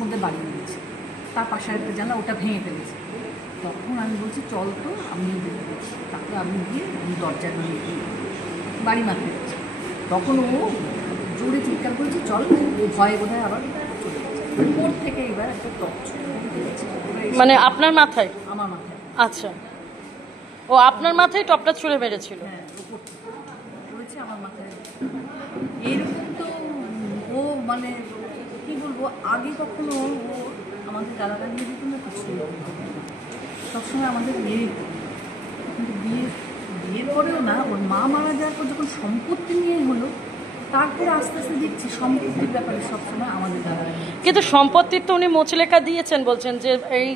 মধ্যে বাড়ি মেরেছে, তার পাশে একটা জানলা, ওটা ভেঙে ফেলেছে। তখন আমি বলছি চল তো, আমিও দেখে গেছি। তারপরে আমি গিয়ে দরজা দিয়ে বাড়ি মারতে গেছি। তখন ও জোরে চিৎকার করেছে চল, ও ভয়ে বোধহয় আবার চলে গেছে। ওর থেকে এবার একটা টর্চ মানে আপনার মাথায়? আমার মাথায়। আচ্ছা, ও আপনার মাথায় টপটা ছুঁড়ে মেরেছিল? হ্যাঁ, করেছে আমার মাথায়। এরকম তো ও মানে কি বলবো, আগে কখনো ও আমাদের গালাগালি দিত না, কিছু সবসময় আমাদের বিয়ে, কিন্তু বিয়ের পরেও না, ওর মা মারা যাওয়ার পর যখন সম্পত্তি নিয়ে হলো, তারপরে আস্তে আস্তে দেখছি সম্পত্তির ব্যাপারে সবসময় আমাদের গালাগালি। কিন্তু সম্পত্তির তো উনি মোচলেখা দিয়েছেন, বলছেন যে এই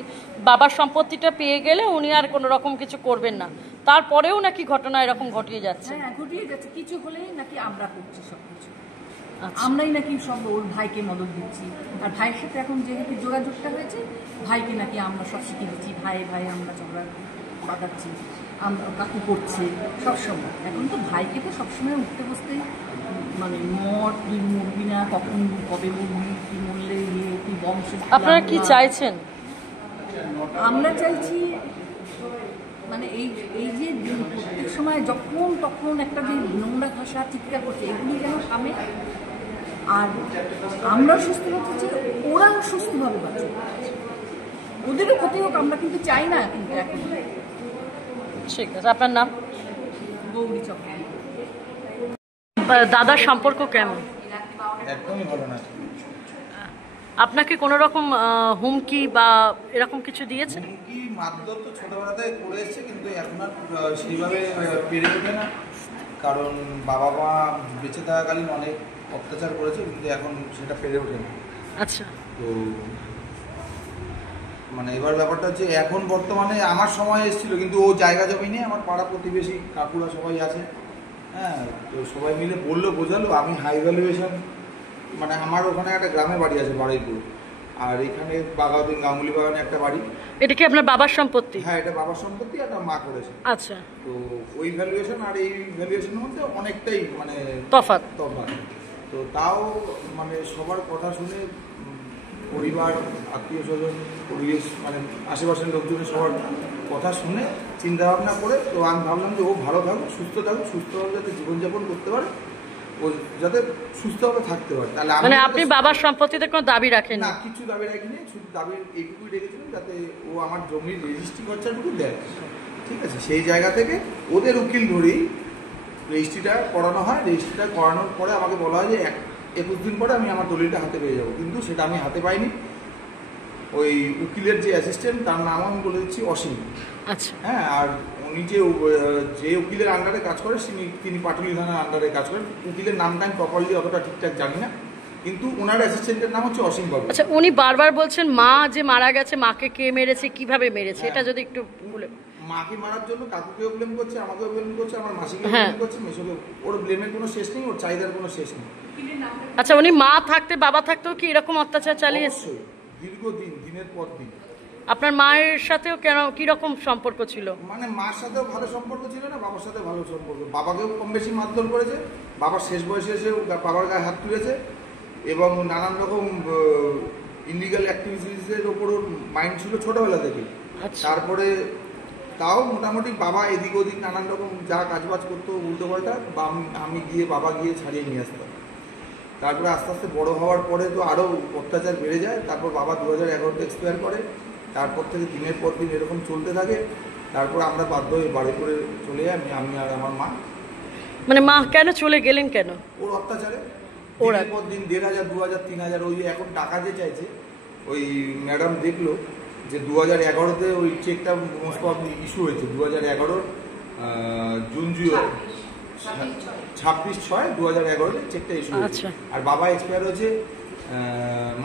বাবার সম্পত্তিটা পেয়ে গেলে উনি আর কোনো রকম কিছু করবেন না, তারপরেও নাকি ঘটনা এরকম ঘটিয়ে যাচ্ছে। হ্যাঁ, ঘটিয়ে যাচ্ছে, কিছু হলেই নাকি আমরা করছি সব কিছু, আমরাই নাকি সব ওর ভাইকে মদত দিচ্ছি। আর ভাইয়ের সাথে এখন যেহেতু যোগাযোগটা হয়েছে, ভাইকে নাকি আমরা সব শিখিয়ে দিচ্ছি, ভাই আমরা ঝগড়া বাঁধাচ্ছি, আমরা কাকু করছে সবসময়। এখন তো ভাইকে তো সবসময় উঠতে বসতে মানে মর, তুই মরবি না, কখন কবে মরবি, কি মরলে কি বংশ। আপনারা কি চাইছেন? আমরা চাইছি মানে এই যে প্রত্যেক সময় যখন তখন একটা যে নোংরা ভাষা চিৎকার করছে, এগুলি যেন থামে। আর আমরা সুস্থ হচ্ছে, ওরাও সুস্থভাবে বাঁচে, ওদেরও ক্ষতি হোক, আমরা কিন্তু চাই না। কিন্তু এখন ঠিক আছে, আপনার নাম? গৌরী চক্র। দাদার সম্পর্ক কেমন? একদমই ভালো না। আপনাকে কোনো রকম হুমকি বা এরকম কিছু দিয়েছে? হুমকি মারধর তো ছোটবেলাতে করে এসছে, কিন্তু এখন আর সেইভাবে পেরে ওঠে না, কারণ বাবা মা বেঁচে থাকাকালীন অনেক অত্যাচার করেছে, কিন্তু এখন সেটা পেরে ওঠে না। আচ্ছা, তো মানে এবার ব্যাপারটা হচ্ছে, এখন বর্তমানে আমার সময় এসেছিল, কিন্তু ও জায়গা জমি নিয়ে আমার পাড়া প্রতিবেশী কাকুরা সবাই আছে, হ্যাঁ, তো সবাই মিলে বললো, বোঝালো। আমি হাই ভ্যালুয়েশন, মানে আমার ওখানে একটা গ্রামে বাড়ি আছে বারুইপুর, আর এখানে বাগাউদ্দিন গাঙ্গুলি বাগানে একটা বাড়ি। এটা কি আপনার বাবার সম্পত্তি? হ্যাঁ, এটা বাবার সম্পত্তি, একটা মা করেছে। আচ্ছা, তো ওই ভ্যালুয়েশন আর এই ভ্যালুয়েশনের মধ্যে অনেকটাই মানে তফাৎ। তো তাও মানে সবার কথা শুনে, পরিবার, আত্মীয় স্বজন, পরিবেশ, মানে আশেপাশের লোকজনের সবার কথা শুনে চিন্তা ভাবনা করে, তো আমি ভাবলাম যে ও ভালো থাকুক, সুস্থভাবে যাতে জীবনযাপন করতে পারে, ও যাতে সুস্থভাবে থাকতে পারে। তাহলে মানে আপনি বাবার সম্পত্তিতে কোনো দাবি রাখেন না? কিছু দাবি রাখিনি, শুধু দাবির এইটুকুই রেখেছিলাম, যাতে ও আমার জমির রেজিস্ট্রি খরচাটুকু দেয়। ঠিক আছে, সেই জায়গা থেকে ওদের উকিল ধরেই রেজিস্ট্রিটা করানো হয়। রেজিস্ট্রিটা করানোর পরে আমাকে বলা হয় যে 21 দিন পরে আমি আমার দলিলটা হাতে পেয়ে যাবো, কিন্তু সেটা আমি হাতে পাইনি। ওই উকিলের যে অ্যাসিস্ট্যান্ট তার নাম আমি বলে দিচ্ছি অসীম। আচ্ছা। হ্যাঁ, আর উনি যে উকিলের আন্ডারে কাজ করে তিনি পাটুলি থানার আন্ডারে কাজ করেন। উকিলের নামটা আমি প্রপারলি অতটা ঠিকঠাক জানি না, কিন্তু ওনার অ্যাসিস্ট্যান্টের নাম হচ্ছে অসীম বাবু। আচ্ছা, উনি বারবার বলছেন মা যে মারা গেছে, মাকে কে মেরেছে, কিভাবে মেরেছে, এটা যদি একটু বলে। মাকে মারার জন্য কাকুকেও ব্লেম করছে, আমাকেও ব্লেম করছে, আমার মাসিকেও ব্লেম করছে, মেসোকেও। ওর ব্লেমের কোনো শেষ নেই, ওর চাহিদার কোনো শেষ নেই। আচ্ছা, উনি মা থাকতে বাবা থাকতেও কি এরকম অত্যাচার চালিয়েছে? দীর্ঘদিন, দিনের পর দিন। আপনার মায়ের সাথেও কেন, কি রকম সম্পর্ক ছিল? মানে মার সাথেও ভালো সম্পর্ক ছিল না, বাবার সাথে ভালো সম্পর্ক। বাবাকেও কম বেশি মারধর করেছে, বাবার শেষ বয়সে এসে বাবার গায়ে হাত তুলেছে এবং নানান রকম ইলিগাল অ্যাক্টিভিটিসের ওপর ওর মাইন্ড ছিল ছোটবেলা থেকে। তারপরে তাও মোটামুটি বাবা এদিক ওদিক নানান রকম যা কাজবাজ করতো উল্টো পাল্টা, বাবা গিয়ে ছাড়িয়ে নিয়ে আসতাম। তারপরে আস্তে আস্তে বড় হওয়ার পরে তো আরও অত্যাচার বেড়ে যায়। তারপর বাবা 2011-তে এক্সপায়ার করে। তারপর থেকে দিনের পর দিন এরকম চলতে থাকে। তারপর আমরা বাধ্য হয়ে বাড়ি করে চলে যাই, আমি আর আমার মা। মানে মা কেন চলে গেলেন কেন? ওর অত্যাচারে দিনের পর দিন 1,500, 2,000, 3,000 ওই এখন টাকা যে চাইছে, ওই ম্যাডাম দেখলো যে 2011-তে ওই চেকটা মোস্ট প্রবলি ইস্যু হয়েছে 2011 জুন 26/6/2011 চেকটা ইস্যু হয়েছে। আর বাবা এক্সপায়ার হয়েছে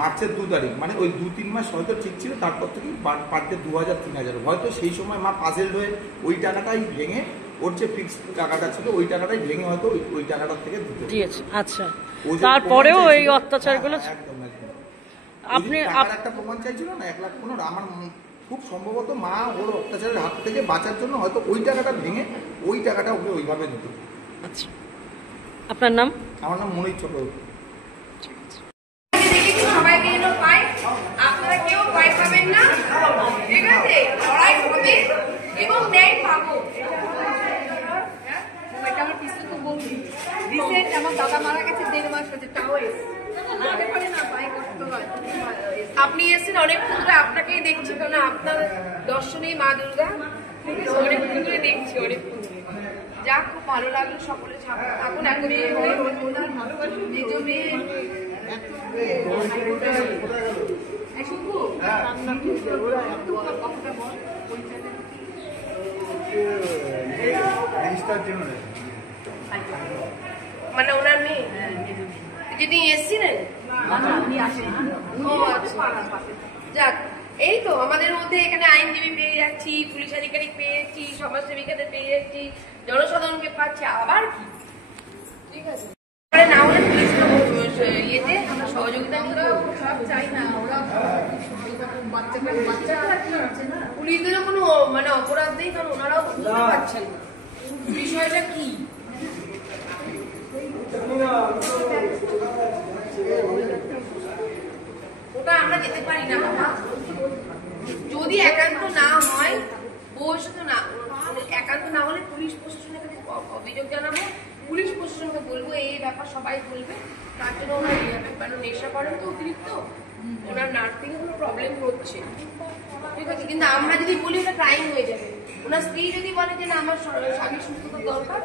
মার্চের 2 তারিখ, মানে ওই 2-3 মাস হয়তো ঠিক ছিল। তারপর থেকে পার ডে 2,000, 3,000। হয়তো সেই সময় মা পাজেলড হয়ে ওই টাকাটাই ভেঙে, ওর যে ফিক্সড টাকাটা ছিল ওই টাকাটাই ভেঙে হয়তো ওই টাকাটার থেকে দিয়েছে। আচ্ছা, তারপরেও এই অত্যাচারগুলো একদম আপনি একটা প্রমাণ চাইছিল না 1,15,000। আমার খুব সম্ভবত মা ওর অত্যাচারের হাত থেকে বাঁচার জন্য হয়তো ওই টাকাটা ভেঙে ওই টাকাটা ওকে ওইভাবে দিত। আচ্ছা, আপনার নাম? আমার নাম মনির চক্রবর্তী। সবাইকে যেন পায়, আপনারা কেউ ভয় পাবেন না, ঠিক আছে? লড়াই হবে এবং ন্যায় পাবো। এটা আমার পিছনে তো বলছি রিসেন্ট আমার দাদা মারা গেছে 1.5 মাস হয়েছে, তাও আপনি এসেছেন অনেকক্ষণ ধরে, আপনাকেই দেখছি, কারণ আপনার দর্শনেই মা দুর্গা অনেকক্ষণ ধরে দেখছি, অনেকক্ষণ ধরে। যা খুব ভালো লাগলো, সকলে থাকুন এখনই নিজ মেয়ে। মানে ওনার মেয়ে যদি এসছিলেন, যাক এই তো আমাদের মধ্যে এখানে আইনজীবী পেয়ে যাচ্ছি, পুলিশ আধিকারিক পেয়ে যাচ্ছি, সমাজসেবিকাদের পেয়ে যাচ্ছি, জনসাধারণকে পাচ্ছি, আবার কি ঠিক আছে না হলে পুলিশ ইয়েতে আমরা সহযোগিতা সব চাই না। ওরা পুলিশদেরও কোনো মানে অপরাধ নেই, কারণ ওনারাও বুঝতে পারছেন বিষয়টা কি। ওটা আমরা যেতে পারি না বাবা, যদি একান্ত না হয়, বয়সে তো না, একান্ত না হলে পুলিশ প্রশাসনের কাছে অভিযোগ জানাবো, পুলিশ প্রশাসনকে বলবো এই ব্যাপার, সবাই বলবে। তার জন্য ওনার মানে নেশা করেন তো অতিরিক্ত, ওনার নার্সিং এ কোনো প্রবলেম হচ্ছে, ঠিক আছে? কিন্তু আমরা যদি বলি এটা ক্রাইম হয়ে যাবে। ওনার স্ত্রী যদি বলে যে না আমার স্বামীর সুস্থতা দরকার,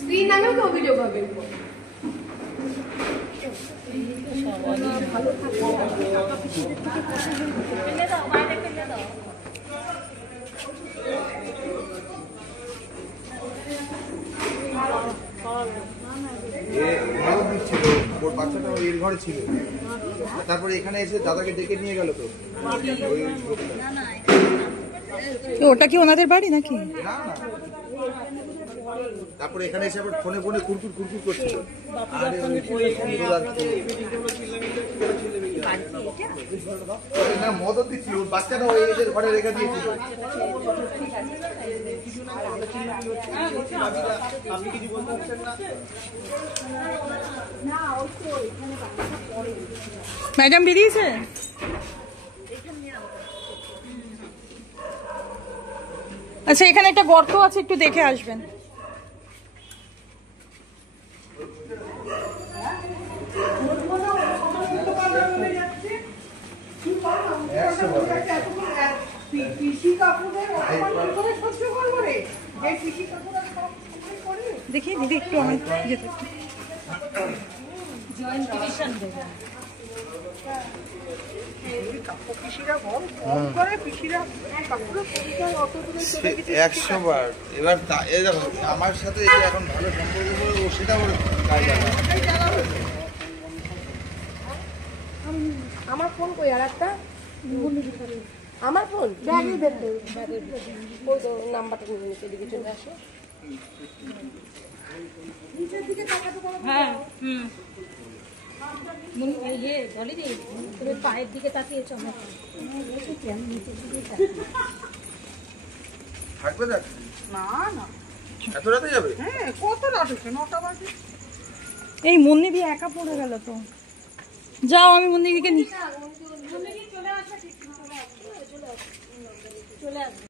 স্ত্রীর নামেও তো অভিযোগ হবে। ওর বাচ্চাটা এর ঘরে ছিল, তারপরে এখানে এসে দাদাকে ডেকে নিয়ে গেল। তো ওটা কি ওনাদের বাড়ি নাকি? না না, তারপরে এখানে এসে আবার ফোনে ফোনে কুরকুর করছিল। না মদত দিচ্ছিল, বাচ্চাটা ওই এদের ঘরে রেখে দিয়েছিল। আপনি কিছু বলতে পারছেন না? ম্যাডাম বেরিয়েছে? আচ্ছা, এখানে একটা গর্ত আছে, একটু দেখে আসবেন। পিসি কাকুদের অপমান করে সহ্য করবো রে, যে পিসি কাকুরা সব করে। দেখি দিদি একটু আমার যেতে জয়েন্ট ডিভিশন দেবে। পিসিরা বল ফোন করে, পিসিরা কাকুরা ফোন করে অত দূরে চলে গেছে 100 বার। এবার এই দেখো আমার সাথে এই যে এখন ভালো সম্পর্ক করে ও সেটা ওর কাজ জানা। আমার ফোন কই আর একটা আমার ফোন ব্যাগে দেখতে ওই তো নাম্বারটা নিয়ে নিতে দিবি চলে আসো নিচের দিকে তাকাতে পারো হ্যাঁ ইয়ে বলি দি তুমি পায়ের দিকে তাকিয়েছো আমার নিচের দিকে থাকবে দেখ না না এত রাতে যাবে? হ্যাঁ কত রাত হচ্ছে 9টা বাজে। এই মুন্নি দিয়ে একা পড়ে গেল তো যাও আমি মুন্নিকে চলে আসো চলে আসো